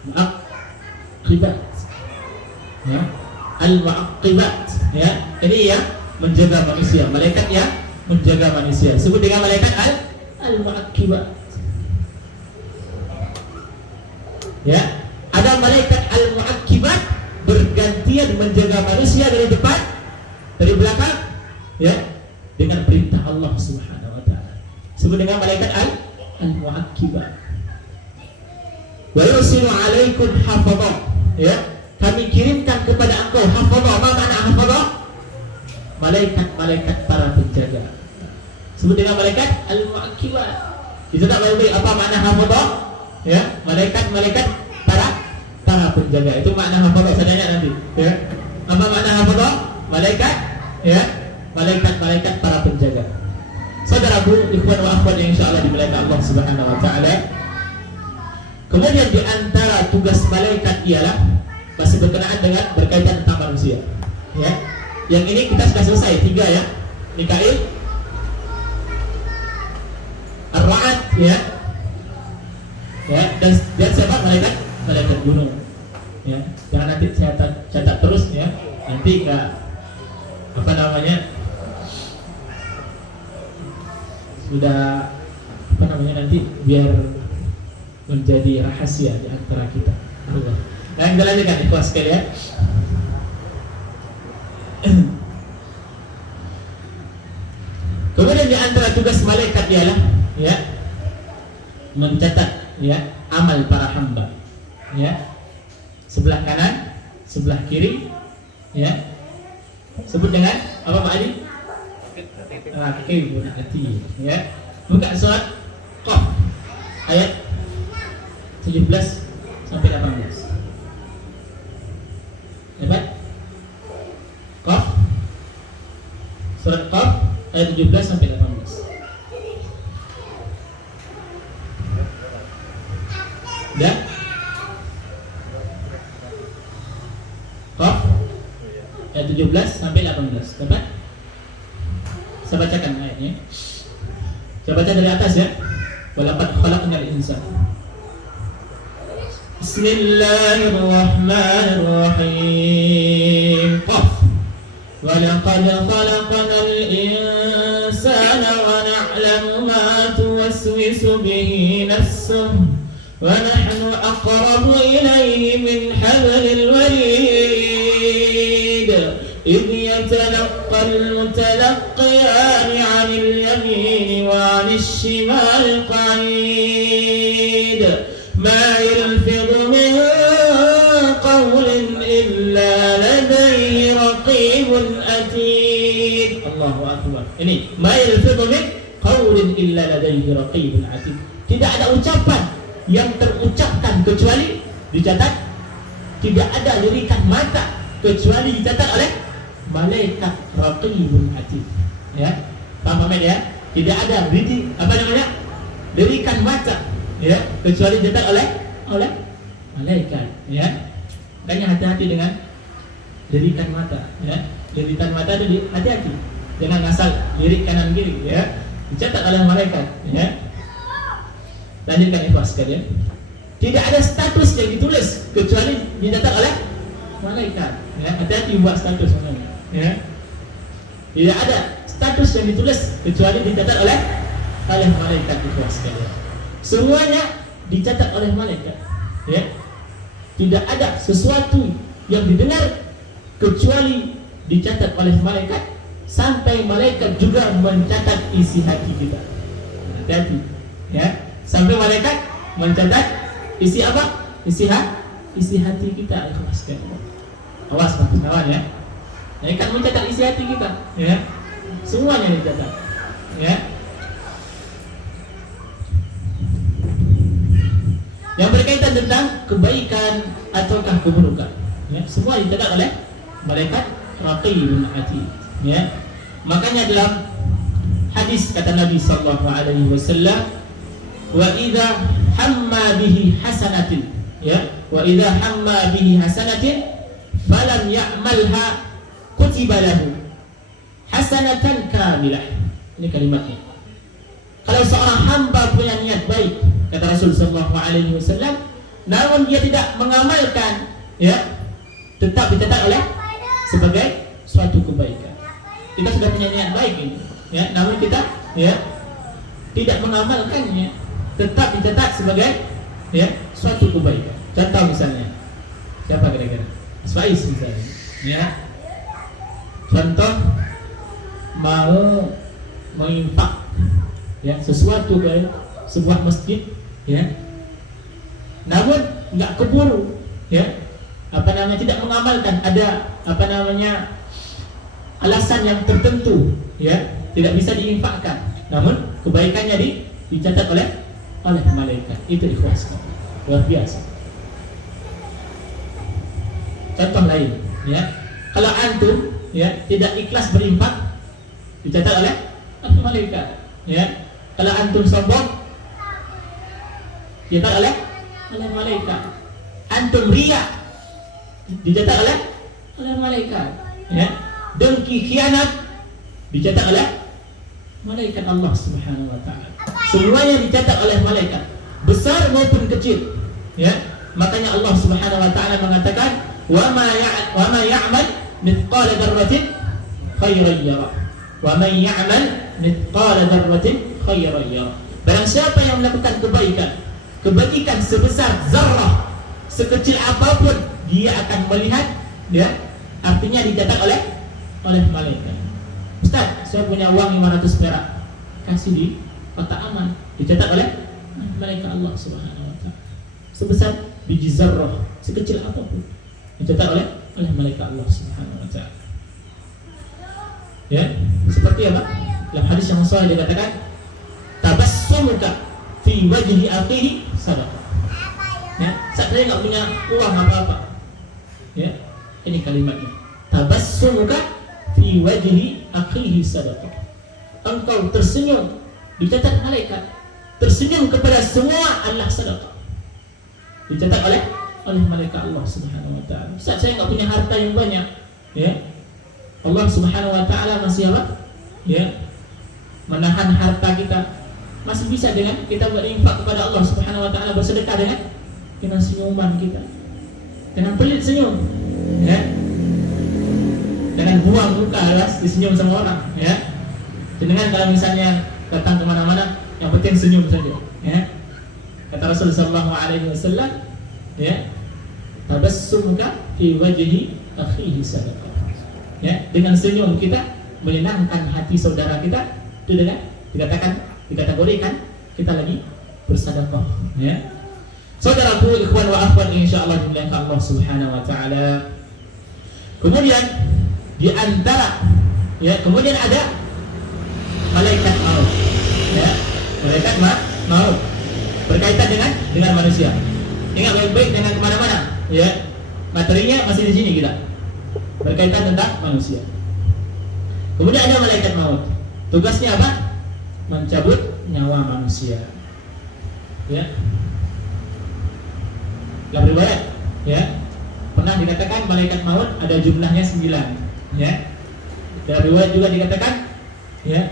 mu'aqibat, ya, al-mu'aqibat, ya, ini ya, menjaga manusia, malaikat yang menjaga manusia, sebut dengan malaikat al-mu'aqibat. Ya, ada malaikat al-mu'aqibat bergantian menjaga manusia dari depan, dari belakang, ya, dengan perintah Allah Subhanahu wa taala. Sebut dengan malaikat al-mu'aqibat. Wa yursilu 'alaikum hafadha, ya, kami kirimkan kepada engkau hafadha. Apa makna hafadha? Malaikat-malaikat para penjaga. Sebut dengan malaikat al-mu'aqibat. Kita tak tahu apa makna hafadha, ya, malaikat-malaikat para penjaga. Itu makna hafadha, saya tanya nanti, ya. Apa makna hafadha? Malaikat, ya, malaikat-malaikat para penjaga. Saudaraku, ikhwan wa akhwat yang insyaallah dimuliakan Allah Subhanahu wa taala. Kemudian di antara tugas malaikat ialah masih berkenaan dengan berkaitan tentang manusia, ya. Yang ini kita sudah selesai 3, ya. Mikail, Ar-Ra'ad, ya. Ya, dan siapa? Malaikat gunung. Ya, jangan nanti saya catat terus, ya. Nanti enggak sudah nanti biar menjadi rahasia di antara kita. Nah, kita lanjutkan ikhwas sekalian. Kemudian di antara tugas malaikat ialah, ya, mencatat, ya, amal para hamba, ya, sebelah kanan, sebelah kiri, ya. Sebut dengan apa Pak Ali? Raqib Atid, ya. Buka surat Qaf ayat 17 sampai 18. Dapat? Qaf Surat Qaf ayat 17 sampai 18. Dah? Qaf ayat 17 sampai 18. Dapat? Saya bacakan ayatnya. Saya baca dari atas ya. Walaqad khalaqnal insana. Bismillahirrahmanirrahim. Qaf. Walaqad khalaqnal insana wa na'lamu ma tuwaswisu bihi nafsuhu wa nahnu aqrabu ilayhi min hablil warid. إذ يتلقى المتلقيان عن اليمين وعن الشمال قعيد ما يلفظ من قول إلا لديه رقيب أتيد. الله أكبر. Ini ما يلفظ من قول إلا لديه رقيب أتيد. Tidak ada ucapan yang terucapkan kecuali dicatat. Tidak ada lirikan mata kecuali dicatat oleh malaikat raqibun atid. Ya, paham ya? Tidak ada lirikan mata ya kecuali dicatat oleh malaikat ya. Makanya hati-hati dengan lirikan mata ya. Lirikan mata itu hati-hati. Jangan asal lirik kanan kiri ya. Dicatat oleh malaikat ya. Lanjutkan ikhlas sekalian. Tidak ada status yang ditulis kecuali dicatat oleh malaikat ya. Hati-hati buat status namanya ya. Tidak ada status yang ditulis kecuali dicatat oleh malaikat ikhlas sekalian. Semuanya dicatat oleh malaikat ya. Tidak ada sesuatu yang didengar kecuali dicatat oleh malaikat, sampai malaikat juga mencatat isi hati kita. Hati-hati ya. Sampai malaikat mencatat isi apa? Isi hati kita ikhlas sekalian. Awas kawan ya. Malaikat mencatat isi hati kita ya. Semuanya dicatat ya. Yang berkaitan tentang kebaikan ataukah keburukan ya, semua dicatat oleh malaikat raqibun atid ya. Makanya dalam hadis kata Nabi sallallahu alaihi wasallam, wa idza hamma bihi hasanatin ya, wa idza hamma bihi hasanatin falam ya'malha kutiba lahu hasanatan kamilah. Ini kalimatnya. Kalau seorang hamba punya niat baik, kata Rasul sallallahu alaihi wasallam, namun dia tidak mengamalkan ya, tetap dicatat oleh sebagai suatu kebaikan. Kita sudah punya niat baik ini ya, namun kita ya tidak mengamalkannya, tetap dicatat sebagai ya suatu kebaikan. Contoh misalnya, siapa kira-kira? Mas Faiz misalnya ya. Contoh mau menginfak ya sesuatu ke sebuah masjid ya, namun nggak keburu ya, tidak mengamalkan, ada alasan yang tertentu ya, tidak bisa diinfakkan, namun kebaikannya dicatat oleh malaikat. Itu ikhlas, luar biasa. Contoh lain ya, kalau antum ya tidak ikhlas berinfak, dicatat oleh malaikat ya. Kalau antum sombong, dicatat oleh malaikat. Antum riya, dicatat oleh malaikat ya. Dengki, khianat, dicatat oleh malaikat Allah Subhanahu wa taala. Semuanya dicatat oleh malaikat, besar maupun kecil ya. Makanya Allah Subhanahu wa taala mengatakan, wa ma ya'mal mithqala dzarratin khairan yarah wa man ya'mal mithqala dzarratin khairan yarah. Barang siapa yang melakukan kebaikan sebesar zarrah, sekecil apapun, dia akan melihat ya, artinya dicatat oleh malaikat. Ustaz, saya punya uang 500 perak, kasih di kotak aman, dicatat oleh malaikat Allah Subhanahu wa taala. Sebesar biji zarrah, sekecil apapun, dicatat oleh malaikat Allah Subhanahu wa taala. Ya, seperti apa? Dalam hadis yang sahih dikatakan, tabassumuka fi wajhi akhihi sadaqah. Ya, saya enggak punya uang apa-apa. Ya, ini kalimatnya. Tabassumuka fi wajhi akhihi sadaqah. Engkau tersenyum, dicatat malaikat tersenyum kepada semua anak sedekah, dicatat oleh malaikat Allah Subhanahu wa taala. Ustaz, saya enggak punya harta yang banyak, ya. Allah Subhanahu wa taala masih apa? Ya. Menahan harta kita. Masih bisa dengan kita berinfak kepada Allah Subhanahu wa taala, bersedekah dengan senyuman kita. Dengan pelit senyum, ya. Dengan buang muka alas disenyum sama orang, ya. Dengan kalau misalnya datang kemana-mana, yang penting senyum saja, ya. Kata Rasulullah sallallahu alaihi wasallam, ya, tabassumuka fi wajhi akhihi sadaqah. Ya, dengan senyum kita menyenangkan hati saudara kita, itu dengan dikategorikan kita lagi bersedekah, ya. Saudaraku, ikhwan wa akhwat, insyaallah dimuliakan Allah Subhanahu wa taala. Kemudian di antara, ya, kemudian ada malaikat maut, ya. Malaikat maut berkaitan dengan manusia. Ingat baik-baik, dengan kemana-mana, ya. Materinya masih di sini kita, berkaitan tentang manusia. Kemudian ada malaikat maut. Tugasnya apa? Mencabut nyawa manusia, ya. Dalam riwayat, ya, pernah dikatakan malaikat maut ada jumlahnya 9, ya. Dalam riwayat juga dikatakan, ya,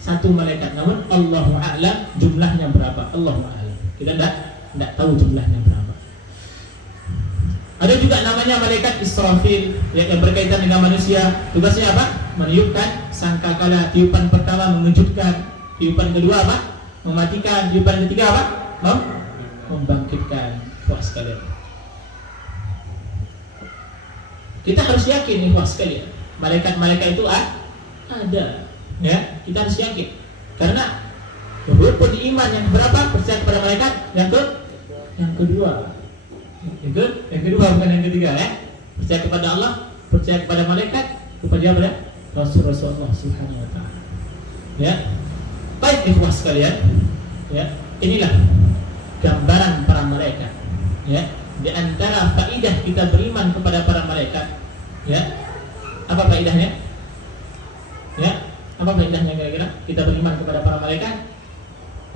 satu malaikat, namun Allahu a'lam jumlahnya berapa. Allahu a'lam. Kita tidak tahu jumlahnya berapa. Ada juga namanya malaikat Israfil, yang berkaitan dengan manusia. Tugasnya apa? Meniupkan sangkakala. Tiupan pertama mengejutkan, tiupan kedua apa? Mematikan, tiupan ketiga apa? Membangkitkan. Puas sekalian. Kita harus yakin nih, puas sekalian, malaikat-malaikat itu ada, ya. Kita harus yakin, karena rukun iman yang berapa? Percaya kepada malaikat. Yang kedua, bukan yang ketiga, ya. Percaya kepada Allah, percaya kepada malaikat, kepada Rasulullah Subhanahu wa taala, ya. Baik, ikhwah sekalian, ya. Inilah gambaran para malaikat, ya. Di antara faidah kita beriman kepada para malaikat, ya. Apa faidahnya? Ya. Apa faedahnya kira-kira kita beriman kepada para malaikat?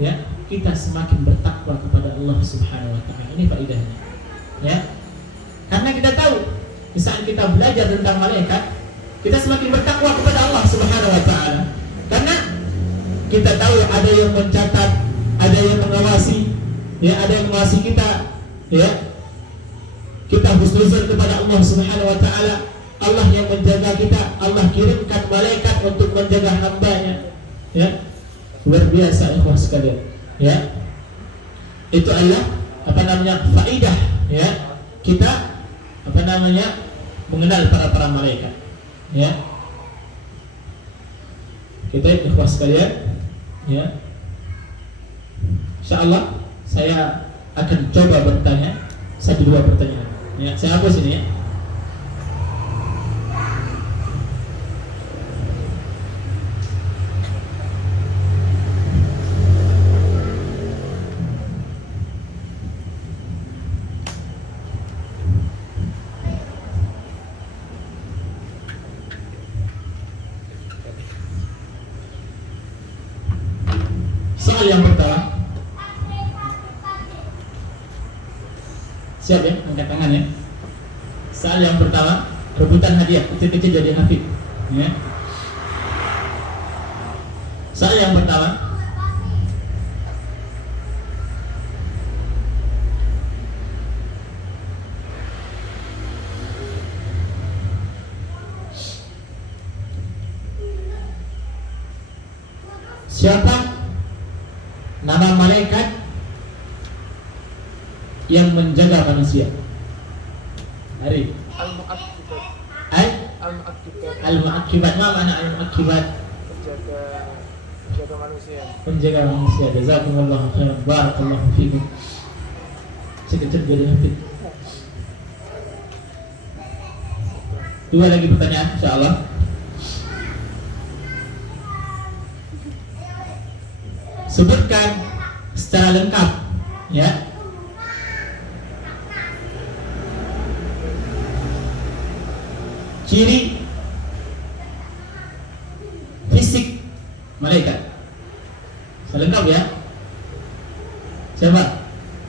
Ya, kita semakin bertakwa kepada Allah Subhanahu wa taala. Ini faedahnya. Ya. Karena kita tahu di saat kita belajar tentang malaikat, kita semakin bertakwa kepada Allah Subhanahu wa taala. Karena kita tahu ada yang mencatat, ada yang mengawasi, ya, ada yang mengawasi kita, ya. Kita husnuzon kepada Allah Subhanahu wa taala. Allah yang menjaga kita, Allah kirimkan malaikat untuk menjaga hambanya, ya. Luar biasa, ikhwah sekalian, ya. Itu adalah faidah, ya. Kita mengenal para malaikat, ya. Kita, ikhwah sekalian, ya. Insyaallah saya akan coba bertanya 1-2 pertanyaan, ya. Saya hapus ini, ya. Soal yang pertama, siap ya, angkat tangan ya. Soal yang pertama, rebutan hadiah kecil-kecil jadi hafid, ya. Soal yang pertama, siapa nama malaikat yang menjaga manusia? Hari Al-Mu'aqibat. Apa makna Al-Mu'aqibat? Penjaga manusia. Penjaga manusia. Jazakumullahu khairan. Barakallahu fikum. Sekejap jadi hafid. 2 lagi pertanyaan, insyaallah. Sebutkan secara lengkap, ya, ciri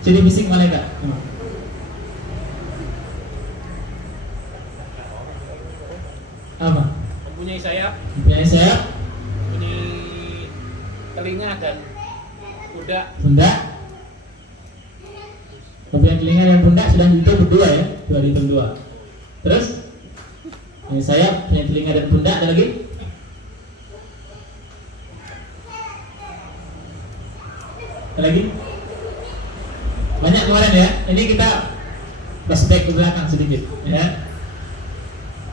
ciri fisik malaikat. Apa? Mempunyai sayap, Mempunyai sayap, mempunyai telinga dan pundak. pundak. Mempunyai telinga dan pundak sudah dihitung berdua ya, dua dihitung dua. Terus, punya sayap, punya telinga dan pundak, ada lagi? Ada lagi? Banyak kemarin ya. Ini kita flashback ke belakang sedikit ya.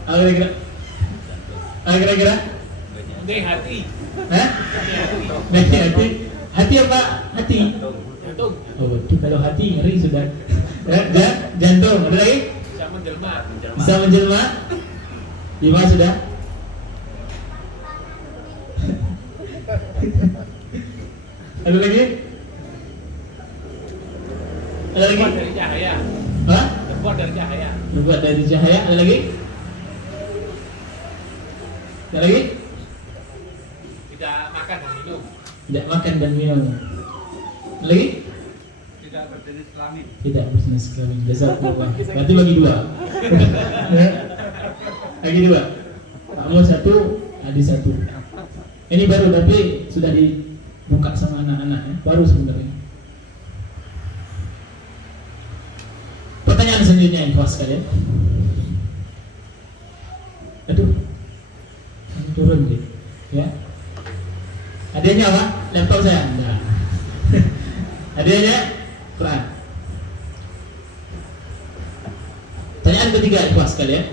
Apa kira-kira? Oke, hati. Hah? Hati apa? Hati. Jantung. Oh, waduh, kalau hati ngeri sudah. Jantung, ada lagi? Bisa menjelma. Bisa menjelma. 5 sudah. Ada lagi? Ada lagi? Terbuat dari cahaya. Hah? Terbuat dari cahaya. Terbuat dari cahaya. Ada lagi? Ada lagi? Tidak makan dan minum. Tidak makan dan minum. Ada lagi? Tidak berjenis kelamin. Tidak berjenis kelamin. Jazakumullah. Berarti bagi 2. Bagi 2. Kamu 1, Adi 1. Ini baru tapi sudah dibuka sama anak-anak ya. Baru sebenarnya. Pertanyaan selanjutnya ikhwan sekalian. Aduh. Turun deh. Ya. Hadiahnya apa? Laptop saya. Enggak. Hadiahnya Quran. Pertanyaan ketiga ikhwan sekalian.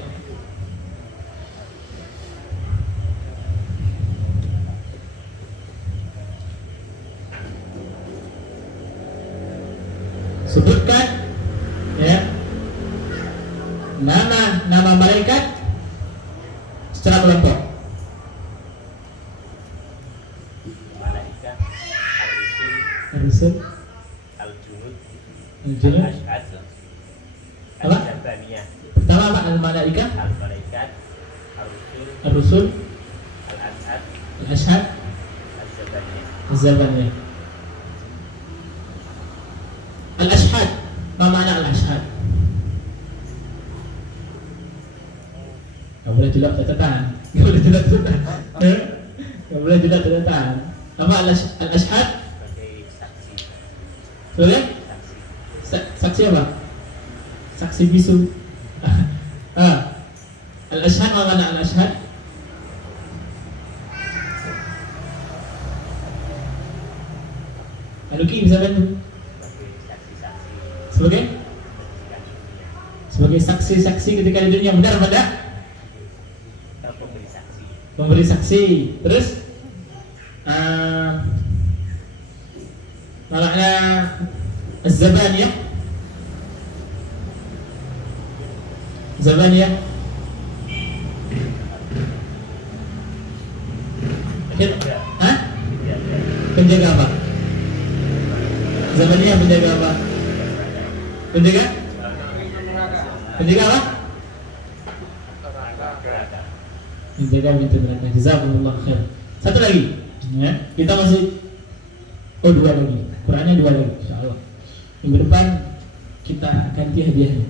Sebutkan ya nama malaikat secara kelompok. Malaikat, Ar-Rusul, Al-Junud, Al-Junud. Al-Ash'ad, Apa? Al-Jabaniyah, Pertama apa? Al-Malaikat, Al-Malaikat, Al-Rusul, Ar-Rusul, Al-Ash'ad, Al-Ash'ad, Al-Jabaniyah. Az-Zabaniyah. Al-Ash'ad, apa makna Al-Ash'ad? Gak boleh jawab catatan. Gak boleh jawab catatan. Gak boleh jawab catatan. Apa Al-Ash'ad? Sebagai saksi, Boleh? saksi, Saksi apa? Saksi bisu. Al-Ash'ad, apa makna Al-Ash'ad? Anuki bisa bantu? sebagai saksi-saksi, Sebagai? menyaksikan dunia, Sebagai saksi-saksi ketika di dunia, benar apa tidak? atau pemberi saksi, Memberi saksi. Terus makna Az-Zabaniyah. Zabaniyah. Hah? Penjaga apa? Zabaniyah penjaga apa? Penjaga? Penjaga apa? Menjaga pintu neraka. Jazakumullah khair. Satu lagi. Ya, kita masih 2 lagi. Qurannya 2 lagi insyaallah. Minggu depan kita ganti hadiahnya.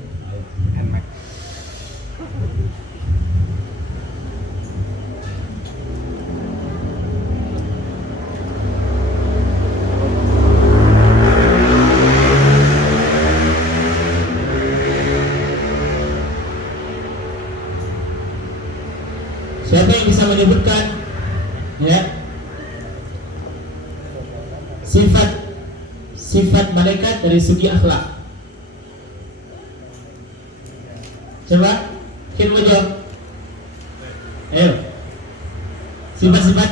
Siapa yang bisa menyebutkan ya sifat malaikat dari segi akhlak? Coba kita mau jawab. Ayo. Sifat-sifat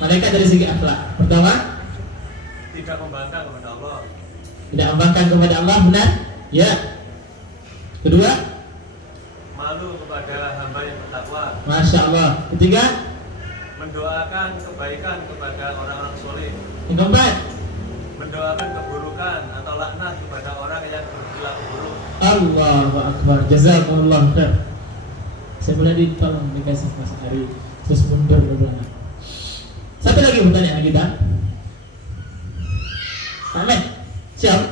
malaikat dari segi akhlak. Pertama, tidak membangkang kepada Allah, tidak membangkang kepada Allah, benar? Ya. Kedua, malu kepada hamba yang bertakwa, Masya Allah. Ketiga, mendoakan kebaikan kepada orang-orang soleh, yang keempat, mendoakan keburukan atau laknat kepada orang yang berperilaku buruk. Allahu Akbar. Jazakumullah khair. Saya boleh ditolong dikasih Mas Ari terus mundur ke belakang. Satu lagi pertanyaan kita. Ahmed, siap?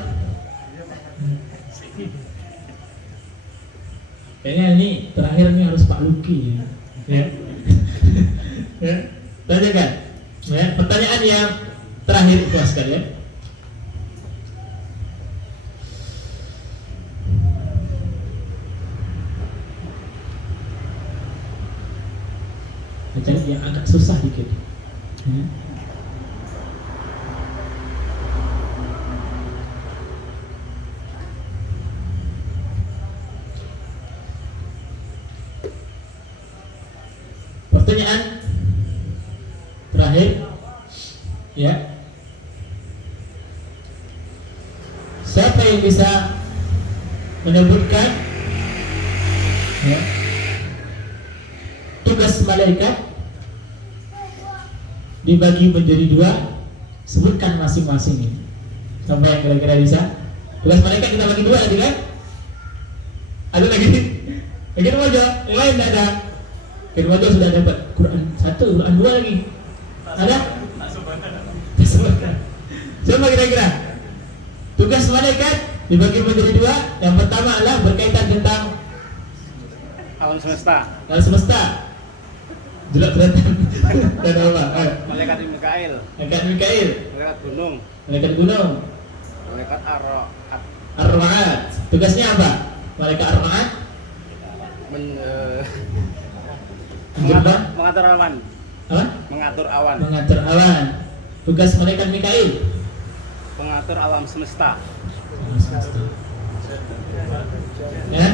Kayaknya ini terakhirnya harus Pak Luki ya. Ya. Tanyakan. Ya, pertanyaan yang terakhir kelas sekalian. Jadi yang agak susah dikit. Ya. Pertanyaan terakhir, ya. Siapa yang bisa menyebutkan ya, tugas malaikat dibagi menjadi dua? Sebutkan masing-masing ini. Siapa yang kira-kira bisa? Tugas malaikat kita bagi dua tadi kan? Ada lagi? Lagi wajah, yang lain tidak ada. Yang wajah sudah dapat Quran 1, Quran 2 lagi. Ada? Siapa kira-kira? Tugas malaikat dibagi menjadi dua. Yang pertama adalah berkaitan tentang Alam semesta. alam semesta. Jelek kelihatan. Dan Allah. Malaikat Mikail. Malaikat Mikail, Malaikat gunung. malaikat gunung, Malaikat Ar-Ra'at. Tugasnya apa? Malaikat Ar-Ra'at mengatur awan. apa? Mengatur awan. Mengatur awan. Tugas malaikat Mikail Mengatur alam semesta. alam semesta. Ya?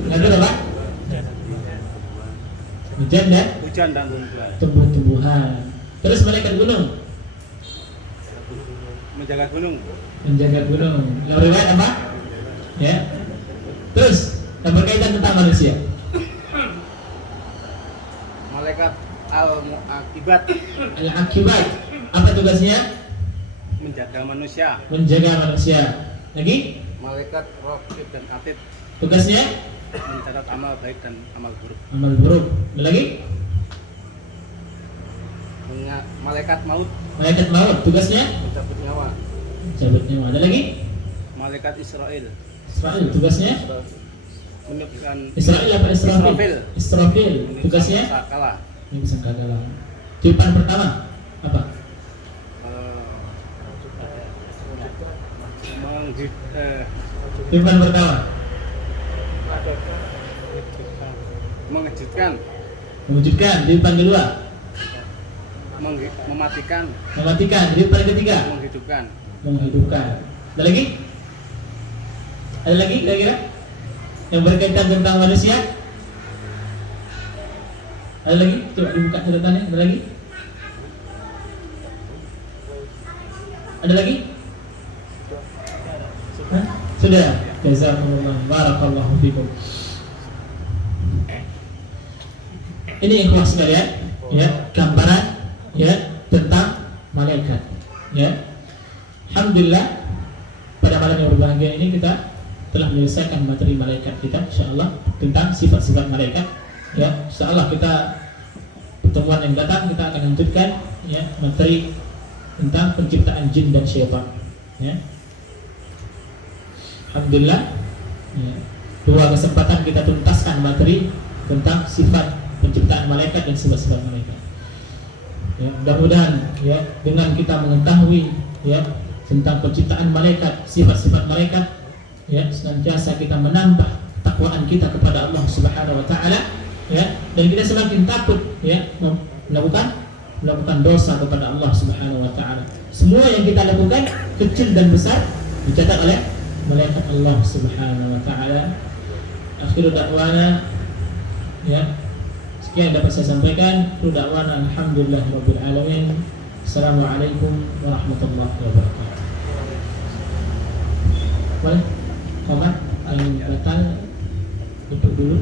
Mengatur apa? Hujan dan Hujan dan tumbuhan. tumbuh-tumbuhan. Terus malaikat gunung Menjaga gunung. menjaga gunung. Lalu riwayat apa? Ya. Terus yang berkaitan tentang manusia. Malaikat al-mu'aqibat. Al-akibat. Apa tugasnya? Menjaga manusia. Menjaga manusia. Lagi? Malaikat raqib dan atid. Tugasnya? Mencatat amal baik dan amal buruk. Amal buruk. Lagi? Malaikat maut. Malaikat maut. Tugasnya? Mencabut nyawa. Cabut nyawa. Ada lagi? Malaikat Israel. Israel. Tugasnya? Meniupkan Israel apa Israfil? Israfil. Israfil. Tugasnya? Sakala. Ini bisa kagak. Tiupan pertama apa? Tiupan pertama Mengejutkan. mewujudkan. Tiupan kedua Mematikan. mematikan. Tiupan ketiga Menghidupkan. menghidupkan. Ada lagi? Ada lagi kira-kira yang berkaitan tentang manusia? Ada lagi? Coba dibuka catatannya. Ada lagi? Ada lagi? Hah? Sudah. Jazakumullah. Barakallahu fikum. Ini ikhlas sekalian, ya, gambaran ya tentang malaikat. Ya. Alhamdulillah pada malam yang berbahagia ini kita telah menyelesaikan materi malaikat kita, insyaallah, tentang sifat-sifat malaikat. Ya, insyaallah kita pertemuan yang datang kita akan lanjutkan ya materi tentang penciptaan jin dan syaitan. Ya. Alhamdulillah. Ya. 2 kesempatan kita tuntaskan materi tentang sifat penciptaan malaikat dan sifat-sifat malaikat. Ya, mudah-mudahan ya dengan kita mengetahui ya tentang penciptaan malaikat, sifat-sifat malaikat, ya senantiasa kita menambah takwaan kita kepada Allah Subhanahu wa taala, ya, dan kita semakin takut ya melakukan dosa kepada Allah Subhanahu wa taala. Semua yang kita lakukan kecil dan besar dicatat oleh malaikat Allah Subhanahu wa taala. Akhiru da'wana ya. Sekian dapat saya sampaikan. Akhiru da'wana alhamdulillahirabbil alamin. Assalamualaikum warahmatullahi wabarakatuh. Boleh? Komen? Yang batal tutup dulu.